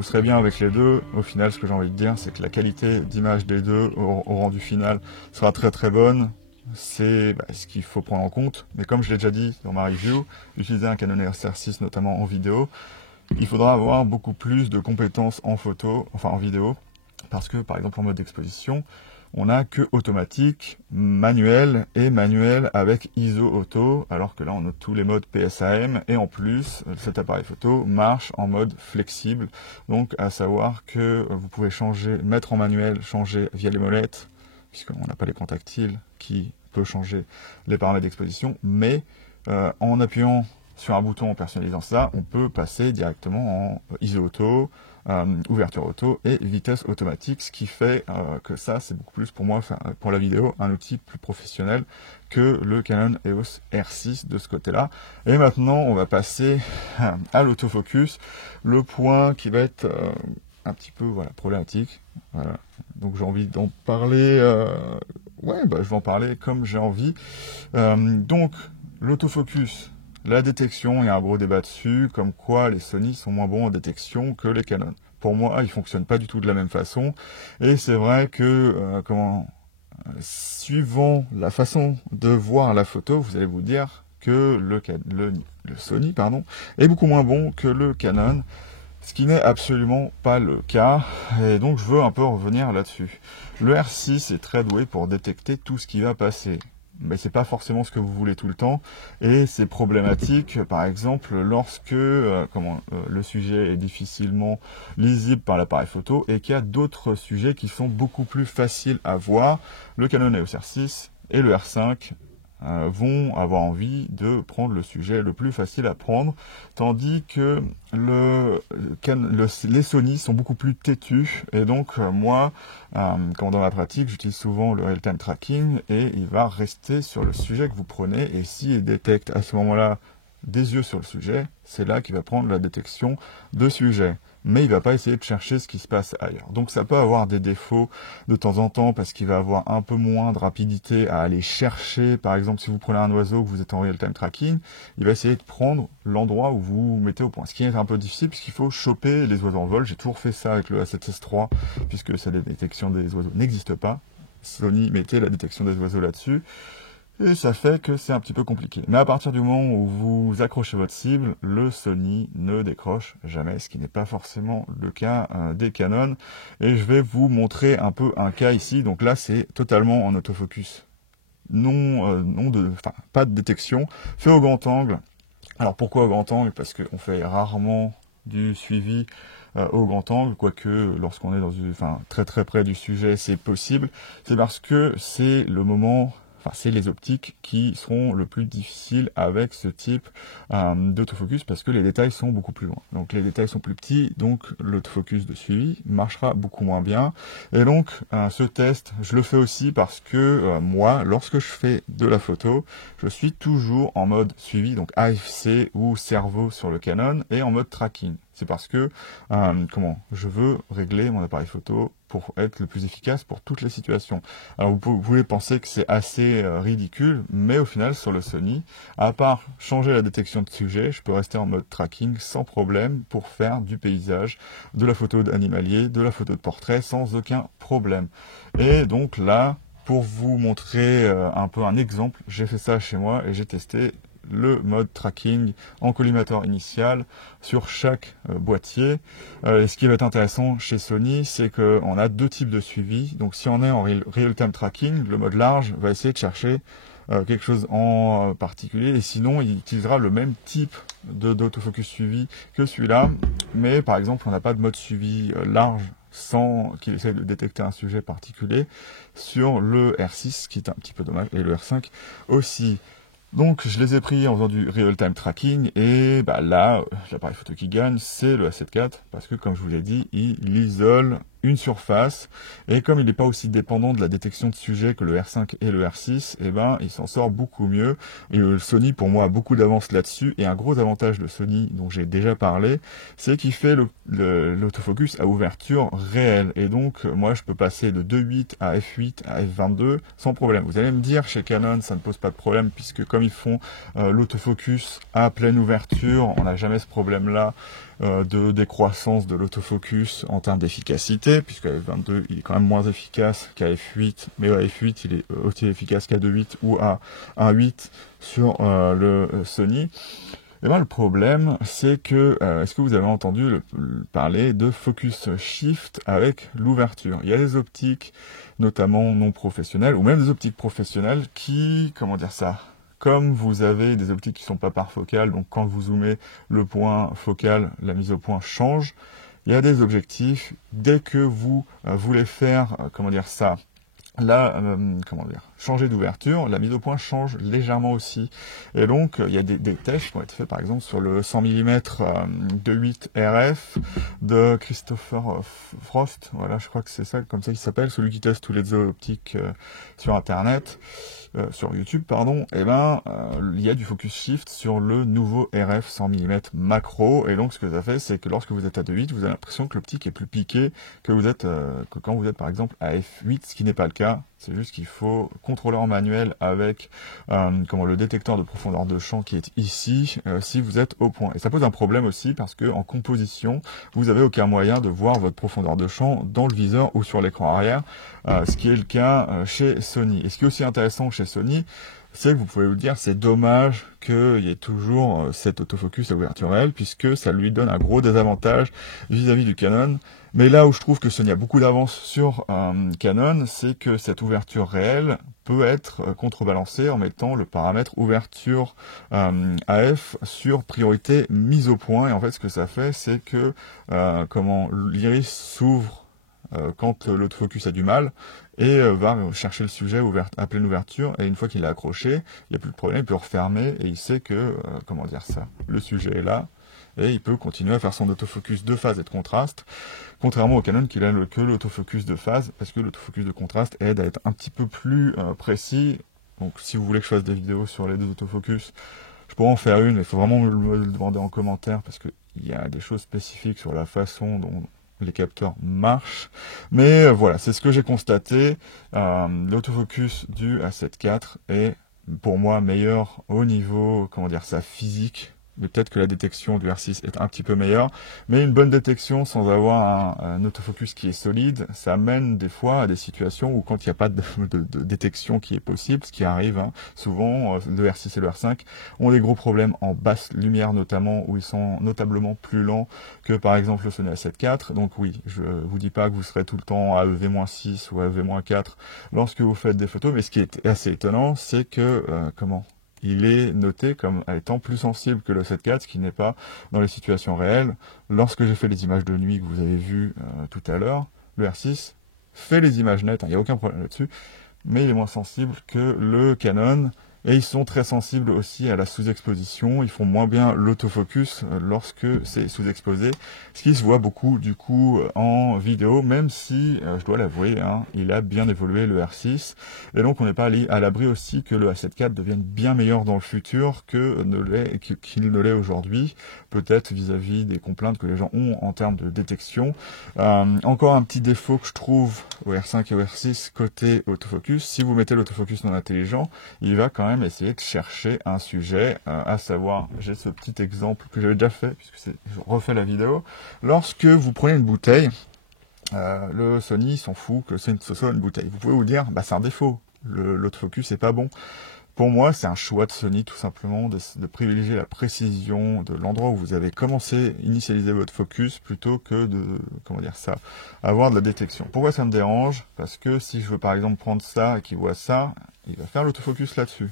vous serez bien avec les deux. Au final, ce que j'ai envie de dire, c'est que la qualité d'image des deux au rendu final sera très très bonne. C'est ce qu'il faut prendre en compte. Mais comme je l'ai déjà dit dans ma review, utiliser un Canon EOS R6 notamment en vidéo, il faudra avoir beaucoup plus de compétences en photo, enfin en vidéo, parce que par exemple en mode d'exposition, on n'a que automatique, manuel et manuel avec ISO auto, alors que là on a tous les modes PSAM et en plus cet appareil photo marche en mode flexible, donc à savoir que vous pouvez changer, mettre en manuel, changer via les molettes, puisqu'on n'a pas l'écran tactile qui peut changer les paramètres d'exposition, mais en appuyant sur un bouton en personnalisant ça, on peut passer directement en ISO auto, ouverture auto et vitesse automatique, ce qui fait que ça c'est beaucoup plus pour moi, pour la vidéo, un outil plus professionnel que le Canon EOS R6 de ce côté-là. Et maintenant on va passer à l'autofocus, le point qui va être un petit peu problématique. Voilà. Donc j'ai envie d'en parler, je vais en parler comme j'ai envie. Donc l'autofocus, la détection, il y a un gros débat dessus, comme quoi les Sony sont moins bons en détection que les Canon. Pour moi, ils fonctionnent pas du tout de la même façon. Et c'est vrai que, suivant la façon de voir la photo, vous allez vous dire que le Sony est beaucoup moins bon que le Canon, ce qui n'est absolument pas le cas. Et donc, je veux un peu revenir là-dessus. Le R6 est très doué pour détecter tout ce qui va passer. Mais c'est pas forcément ce que vous voulez tout le temps, et c'est problématique par exemple lorsque le sujet est difficilement lisible par l'appareil photo et qu'il y a d'autres sujets qui sont beaucoup plus faciles à voir. Le Canon EOS R6 et le R5 vont avoir envie de prendre le sujet le plus facile à prendre, tandis que les Sony sont beaucoup plus têtus, et donc moi, dans ma pratique, j'utilise souvent le real-time tracking, et il va rester sur le sujet que vous prenez, et s'il détecte à ce moment-là des yeux sur le sujet, c'est là qu'il va prendre la détection de sujet. Mais il va pas essayer de chercher ce qui se passe ailleurs. Donc ça peut avoir des défauts de temps en temps parce qu'il va avoir un peu moins de rapidité à aller chercher. Par exemple, si vous prenez un oiseau, que vous êtes en real-time tracking, il va essayer de prendre l'endroit où vous mettez au point. Ce qui est un peu difficile puisqu'il faut choper les oiseaux en vol. J'ai toujours fait ça avec le A7S3 puisque sa détection des oiseaux n'existe pas. Sony mettait la détection des oiseaux là-dessus. Et ça fait que c'est un petit peu compliqué. Mais à partir du moment où vous accrochez votre cible, le Sony ne décroche jamais, ce qui n'est pas forcément le cas des Canon. Et je vais vous montrer un peu un cas ici. Donc là, c'est totalement en autofocus. Pas de détection. Fait au grand angle. Alors pourquoi au grand angle? Parce qu'on fait rarement du suivi au grand angle, quoique lorsqu'on est très très près du sujet, c'est possible. C'est parce que c'est le moment... c'est les optiques qui seront le plus difficiles avec ce type d'autofocus parce que les détails sont beaucoup plus loin. Donc les détails sont plus petits, donc l'autofocus de suivi marchera beaucoup moins bien. Et donc ce test, je le fais aussi parce que moi, lorsque je fais de la photo, je suis toujours en mode suivi, donc AFC ou cerveau sur le Canon, et en mode tracking. C'est parce que je veux régler mon appareil photo pour être le plus efficace pour toutes les situations. Alors vous pouvez penser que c'est assez ridicule, mais au final sur le Sony, à part changer la détection de sujet, je peux rester en mode tracking sans problème pour faire du paysage, de la photo d'animalier, de la photo de portrait sans aucun problème. Et donc là, pour vous montrer un peu un exemple, j'ai fait ça chez moi et j'ai testé le mode tracking en collimateur initial sur chaque boîtier. Et ce qui va être intéressant chez Sony, c'est qu'on a deux types de suivi. Donc si on est en real-time tracking, le mode large va essayer de chercher quelque chose en particulier, et sinon il utilisera le même type d'autofocus suivi que celui-là, mais par exemple on n'a pas de mode suivi large sans qu'il essaie de détecter un sujet particulier sur le R6, ce qui est un petit peu dommage, et le R5 aussi. Donc je les ai pris en faisant du real-time tracking, et là, l'appareil photo qui gagne, c'est le A7 IV, parce que comme je vous l'ai dit, il isole une surface, et comme il n'est pas aussi dépendant de la détection de sujet que le R5 et le R6, il s'en sort beaucoup mieux. Et le Sony, pour moi, a beaucoup d'avance là-dessus, et un gros avantage de Sony, dont j'ai déjà parlé, c'est qu'il fait l'autofocus à ouverture réelle, et donc moi je peux passer de 2.8 à f8 à f22 sans problème. Vous allez me dire, chez Canon, ça ne pose pas de problème, puisque comme ils font l'autofocus à pleine ouverture, on n'a jamais ce problème-là. de décroissance de l'autofocus en termes d'efficacité, puisque f22 il est quand même moins efficace qu'à f8, mais à f8 il est aussi efficace qu'à 2.8 ou à 1.8 sur le Sony. Et ben, le problème, c'est que, est-ce que vous avez entendu parler de focus shift avec l'ouverture? Il y a des optiques, notamment non professionnelles, ou même des optiques professionnelles qui, comment dire ça, comme vous avez des optiques qui sont pas parfocales, donc quand vous zoomez le point focal, la mise au point change. Il y a des objectifs, dès que vous voulez faire, comment dire ça, là, comment dire, changer d'ouverture, la mise au point change légèrement aussi. Et donc, il y a des tests qui vont être faits, par exemple, sur le 100 mm 2.8 RF de Christopher Frost. Voilà, je crois que c'est ça, comme ça il s'appelle, celui qui teste tous les optiques sur Internet. Sur YouTube, pardon, et ben il y a du focus shift sur le nouveau RF 100 mm macro, et donc ce que ça fait, c'est que lorsque vous êtes à 2.8, vous avez l'impression que l'optique est plus piquée que vous êtes que quand vous êtes par exemple à f8, ce qui n'est pas le cas. C'est juste qu'il faut contrôler en manuel avec le détecteur de profondeur de champ qui est ici, si vous êtes au point. Et ça pose un problème aussi parce que en composition, vous n'avez aucun moyen de voir votre profondeur de champ dans le viseur ou sur l'écran arrière, ce qui est le cas chez Sony. Et ce qui est aussi intéressant chez Sony, c'est que vous pouvez vous dire, c'est dommage qu'il y ait toujours cet autofocus à ouverture réelle, puisque ça lui donne un gros désavantage vis-à-vis du Canon. Mais là où je trouve que Sony a beaucoup d'avance sur Canon, c'est que cette ouverture réelle peut être contrebalancée en mettant le paramètre ouverture AF sur priorité mise au point. Et en fait, ce que ça fait, c'est que l'iris s'ouvre quand l'autofocus a du mal et va chercher le sujet à pleine ouverture, et une fois qu'il est accroché, il n'y a plus de problème, il peut refermer et il sait que, le sujet est là, et il peut continuer à faire son autofocus de phase et de contraste, contrairement au Canon qui n'a que l'autofocus de phase, parce que l'autofocus de contraste aide à être un petit peu plus précis. Donc si vous voulez que je fasse des vidéos sur les deux autofocus, je pourrais en faire une, mais il faut vraiment me le demander en commentaire, parce qu'il y a des choses spécifiques sur la façon dont les capteurs marchent. Mais voilà, c'est ce que j'ai constaté. L'autofocus du A7 IV est pour moi meilleur au niveau, physique. Mais peut-être que la détection du R6 est un petit peu meilleure, mais une bonne détection sans avoir un autofocus qui est solide, ça mène des fois à des situations où quand il n'y a pas de détection qui est possible, ce qui arrive souvent, le R6 et le R5 ont des gros problèmes en basse lumière notamment, où ils sont notablement plus lents que par exemple le Sony A7 IV. Donc oui, je vous dis pas que vous serez tout le temps à EV-6 ou à EV-4 lorsque vous faites des photos, mais ce qui est assez étonnant, c'est que il est noté comme étant plus sensible que le 7.4, ce qui n'est pas dans les situations réelles. Lorsque j'ai fait les images de nuit que vous avez vues tout à l'heure, le R6 fait les images nettes, il n'y a aucun problème là-dessus, mais il est moins sensible que le Canon, et ils sont très sensibles aussi à la sous-exposition, ils font moins bien l'autofocus lorsque c'est sous-exposé, ce qui se voit beaucoup du coup en vidéo, même si, je dois l'avouer, il a bien évolué le R6, et donc on n'est pas à l'abri aussi que le A7 IV devienne bien meilleur dans le futur qu'il ne l'est aujourd'hui, peut-être vis-à-vis des complaintes que les gens ont en termes de détection. Encore un petit défaut que je trouve au R5 et au R6 côté autofocus, si vous mettez l'autofocus non intelligent, il va quand même essayer de chercher un sujet, à savoir, j'ai ce petit exemple que j'avais déjà fait, puisque je refais la vidéo, lorsque vous prenez une bouteille, le Sony s'en fout que ce soit une bouteille. Vous pouvez vous dire, c'est un défaut, l'autofocus est pas bon. Pour moi, c'est un choix de Sony tout simplement de privilégier la précision de l'endroit où vous avez commencé, initialiser votre focus, plutôt que de, avoir de la détection. Pourquoi ça me dérange? Parce que si je veux par exemple prendre ça et qu'il voit ça, il va faire l'autofocus là-dessus.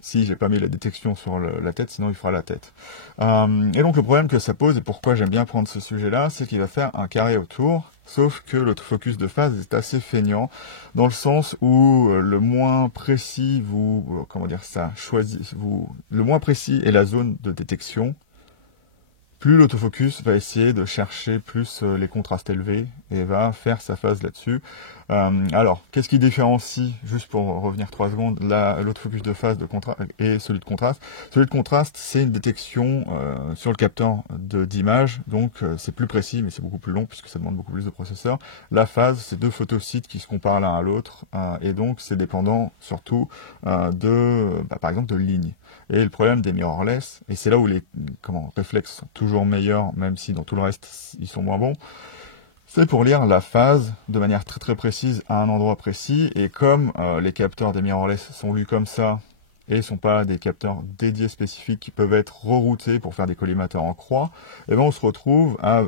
Si j'ai pas mis la détection sur la tête, sinon il fera la tête. Et donc le problème que ça pose, et pourquoi j'aime bien prendre ce sujet-là, c'est qu'il va faire un carré autour, sauf que l'autofocus de phase est assez feignant, dans le sens où le moins précis le moins précis est la zone de détection, plus l'autofocus va essayer de chercher plus les contrastes élevés et va faire sa phase là-dessus. Alors, qu'est-ce qui différencie, juste pour revenir 3 secondes, l'autofocus de phase et celui de contraste? Celui de contraste, c'est une détection sur le capteur d'image, donc c'est plus précis, mais c'est beaucoup plus long puisque ça demande beaucoup plus de processeur. La phase, c'est 2 photosites qui se comparent l'un à l'autre, et donc c'est dépendant surtout par exemple, de lignes. Et le problème des mirrorless, et c'est là où les réflexes sont toujours meilleurs, même si dans tout le reste ils sont moins bons, c'est pour lire la phase de manière très très précise à un endroit précis. Et comme les capteurs des mirrorless sont lus comme ça et ne sont pas des capteurs dédiés spécifiques qui peuvent être reroutés pour faire des collimateurs en croix, et ben on se retrouve à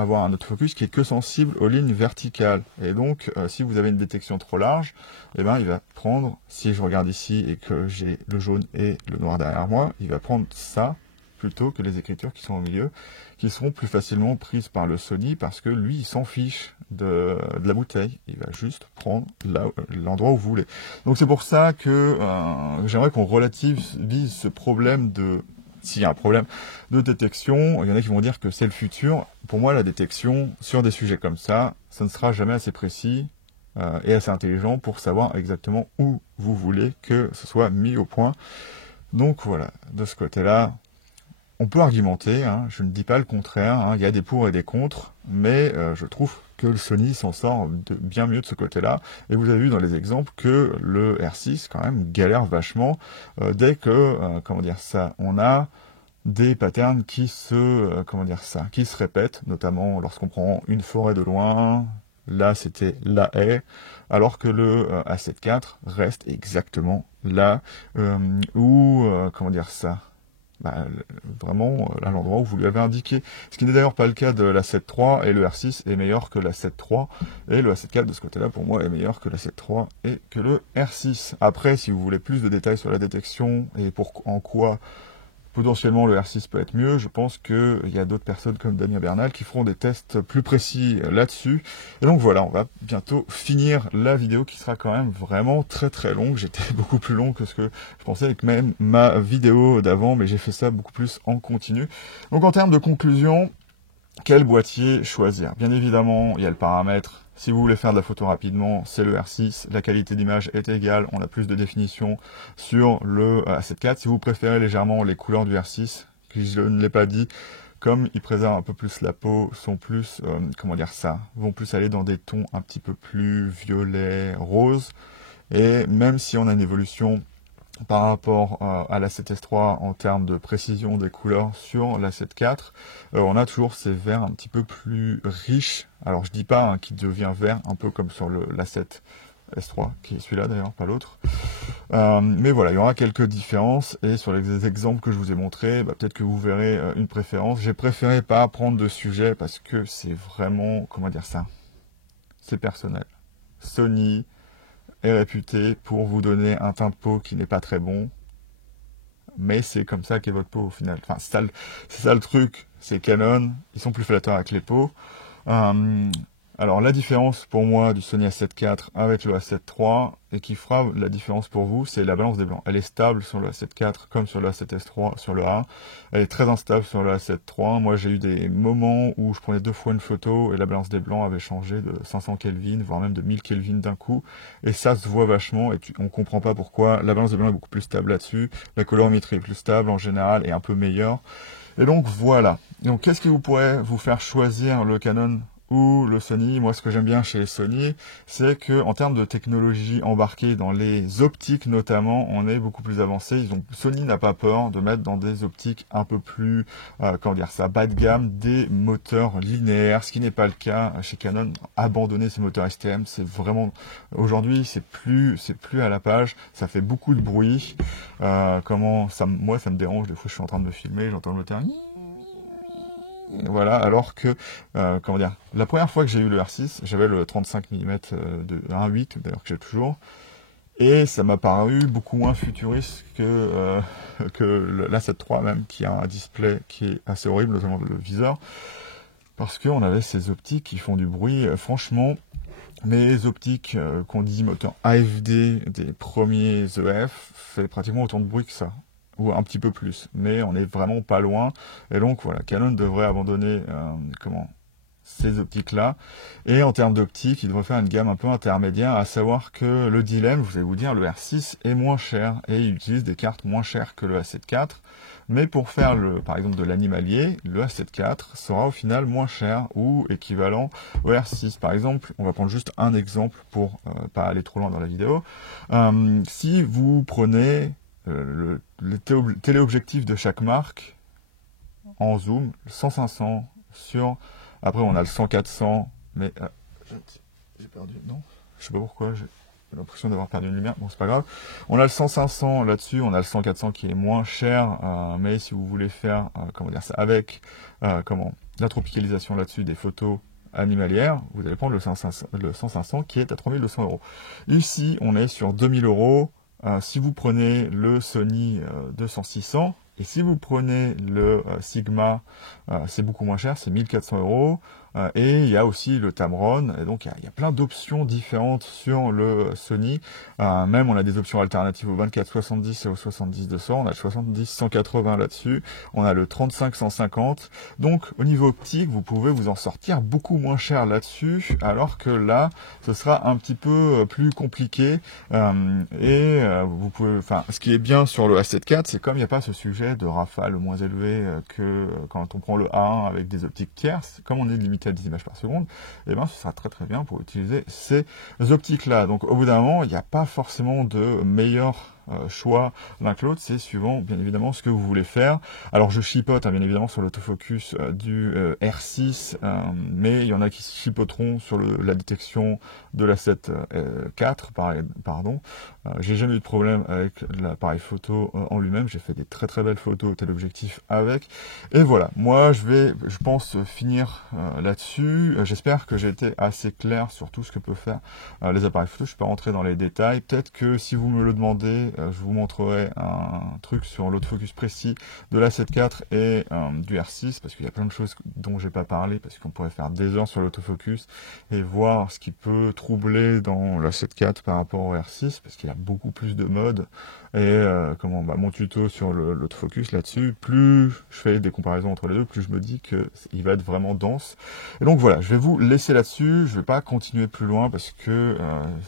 avoir un autofocus qui est que sensible aux lignes verticales. Et donc, si vous avez une détection trop large, et ben il va prendre, si je regarde ici et que j'ai le jaune et le noir derrière moi, il va prendre ça plutôt que les écritures qui sont au milieu, qui seront plus facilement prises par le Sony parce que lui, il s'en fiche de la bouteille. Il va juste prendre l'endroit où vous voulez. Donc c'est pour ça que j'aimerais qu'on relativise ce problème s'il y a un problème de détection. Il y en a qui vont dire que c'est le futur. Pour moi, la détection sur des sujets comme ça ne sera jamais assez précis et assez intelligent pour savoir exactement où vous voulez que ce soit mis au point. Donc voilà, de ce côté-là, on peut argumenter, hein, je ne dis pas le contraire, hein, il y a des pour et des contre, mais je trouve que le Sony s'en sort bien mieux de ce côté-là. Et vous avez vu dans les exemples que le R6 quand même galère vachement dès que, on a des patterns qui qui se répètent, notamment lorsqu'on prend une forêt de loin. Là, c'était la haie, alors que le A7 IV reste exactement là vraiment à l'endroit où vous lui avez indiqué. Ce qui n'est d'ailleurs pas le cas de la 7.3, et le R6 est meilleur que la 7.3, et le A7 IV de ce côté-là pour moi est meilleur que la 7.3 et que le R6. Après, si vous voulez plus de détails sur la détection et en quoi potentiellement le R6 peut être mieux, je pense qu'il y a d'autres personnes comme Damien Bernal qui feront des tests plus précis là-dessus. Et donc voilà, on va bientôt finir la vidéo qui sera quand même vraiment très très longue. J'étais beaucoup plus long que ce que je pensais avec même ma vidéo d'avant, mais j'ai fait ça beaucoup plus en continu. Donc en termes de conclusion, quel boîtier choisir? Bien évidemment, il y a le paramètre. Si vous voulez faire de la photo rapidement, c'est le R6. La qualité d'image est égale. On a plus de définition sur le A7 IV. Si vous préférez légèrement les couleurs du R6, qui je ne l'ai pas dit, comme ils préservent un peu plus la peau, sont plus, vont plus aller dans des tons un petit peu plus violet, rose. Et même si on a une évolution par rapport à la 7S3 en termes de précision des couleurs sur la 7.4, on a toujours ces verts un petit peu plus riches. Alors je dis pas qu'il devient vert un peu comme sur la 7S3, qui est celui-là d'ailleurs, pas l'autre. Mais voilà, il y aura quelques différences, et sur les exemples que je vous ai montrés, peut-être que vous verrez une préférence. J'ai préféré pas prendre de sujet parce que c'est vraiment, c'est personnel. Sony est réputé pour vous donner un teint de peau qui n'est pas très bon, mais c'est comme ça qu'est votre peau au final. Enfin, c'est ça le truc, c'est Canon, ils sont plus flatteurs avec les peaux. Alors la différence pour moi du Sony A7 IV avec le A7 III, et qui fera la différence pour vous, c'est la balance des blancs. Elle est stable sur le A7 IV comme sur le A7S III sur le A. Elle est très instable sur le A7 III. Moi j'ai eu des moments où je prenais 2 fois une photo et la balance des blancs avait changé de 500 Kelvin, voire même de 1000 Kelvin d'un coup. Et ça se voit vachement, et on comprend pas pourquoi. La balance des blancs est beaucoup plus stable là-dessus. La colorimétrie est plus stable en général et un peu meilleure. Et donc voilà. Donc qu'est-ce qui vous pourrait vous faire choisir le Canon ou le Sony? Moi, ce que j'aime bien chez les Sony, c'est que en termes de technologie embarquée dans les optiques notamment, on est beaucoup plus avancé. Sony n'a pas peur de mettre dans des optiques un peu plus, bas de gamme, des moteurs linéaires, ce qui n'est pas le cas chez Canon. Abandonner ces moteurs STM, c'est vraiment aujourd'hui, c'est plus à la page. Ça fait beaucoup de bruit. Moi, ça me dérange. Des fois, je suis en train de me filmer, j'entends le moteur. Voilà, alors que, la première fois que j'ai eu le R6, j'avais le 35 mm de 1.8, d'ailleurs que j'ai toujours, et ça m'a paru beaucoup moins futuriste que l'A7 III même, qui a un display qui est assez horrible, notamment le viseur, parce qu'on avait ces optiques qui font du bruit, franchement. Mes optiques qu'on dit moteur AFD des premiers EF fait pratiquement autant de bruit que ça. ou un petit peu plus, mais on est vraiment pas loin. Et donc voilà, Canon devrait abandonner ces optiques-là. Et en termes d'optique, il devrait faire une gamme un peu intermédiaire, à savoir que le dilemme, je vais vous dire, le R6 est moins cher et il utilise des cartes moins chères que le A7 IV. Mais pour faire par exemple de l'animalier, le A7 IV sera au final moins cher ou équivalent au R6. Par exemple, on va prendre juste un exemple pour pas aller trop loin dans la vidéo. Si vous prenez le téléobjectif de chaque marque en zoom, le 100-500 sur... Après, on a le 100-400, mais j'ai perdu, non, je sais pas pourquoi, j'ai l'impression d'avoir perdu une lumière, bon, c'est pas grave. On a le 100-500 là-dessus, on a le 100-400 qui est moins cher, mais si vous voulez faire, comment dire ça, avec, la tropicalisation là-dessus des photos animalières, vous allez prendre le 100-500 qui est à 3200 €. Ici, on est sur 2000 €. Si vous prenez le Sony 200-600, et si vous prenez le Sigma, c'est beaucoup moins cher, c'est 1400 €. Et il y a aussi le Tamron, et donc il y a plein d'options différentes sur le Sony. Même on a des options alternatives au 24-70 et au 70-200, on a le 70-180 là-dessus, on a le 35-150. Donc au niveau optique, vous pouvez vous en sortir beaucoup moins cher là-dessus, alors que là, ce sera un petit peu plus compliqué. Vous pouvez, ce qui est bien sur le A7 IV, c'est comme il n'y a pas ce sujet de rafale moins élevé que quand on prend le A1 avec des optiques tierces, comme on est limité à 10 images par seconde, et ben ce sera très très bien pour utiliser ces optiques-là. Donc au bout d'un moment, il n'y a pas forcément de meilleur choix l'un que l'autre, c'est suivant bien évidemment ce que vous voulez faire. Alors je chipote bien évidemment sur l'autofocus du R6, mais il y en a qui chipoteront sur la détection de l'A7 IV, pardon. J'ai jamais eu de problème avec l'appareil photo en lui-même, j'ai fait des très très belles photos au téléobjectif avec, et voilà, moi je pense finir là-dessus. J'espère que j'ai été assez clair sur tout ce que peut faire les appareils photo. Je ne suis pas rentré dans les détails, peut-être que si vous me le demandez, je vous montrerai un truc sur l'autofocus précis de l'A7 IV et du R6, parce qu'il y a plein de choses dont j'ai pas parlé, parce qu'on pourrait faire des heures sur l'autofocus et voir ce qui peut troubler dans l'A7 IV par rapport au R6, parce qu'il y a beaucoup plus de modes. Et mon tuto sur l'autofocus là-dessus, plus je fais des comparaisons entre les deux, plus je me dis qu'il va être vraiment dense. Et donc voilà, je vais vous laisser là-dessus, je vais pas continuer plus loin parce que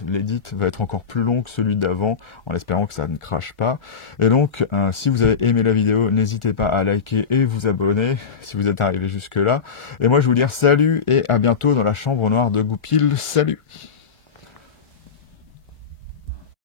l'édit va être encore plus long que celui d'avant, en espérant que ça ne crache pas. Et donc, si vous avez aimé la vidéo, n'hésitez pas à liker et vous abonner si vous êtes arrivé jusque là. Et moi je vais vous dire salut et à bientôt dans la chambre noire de Goupil. Salut!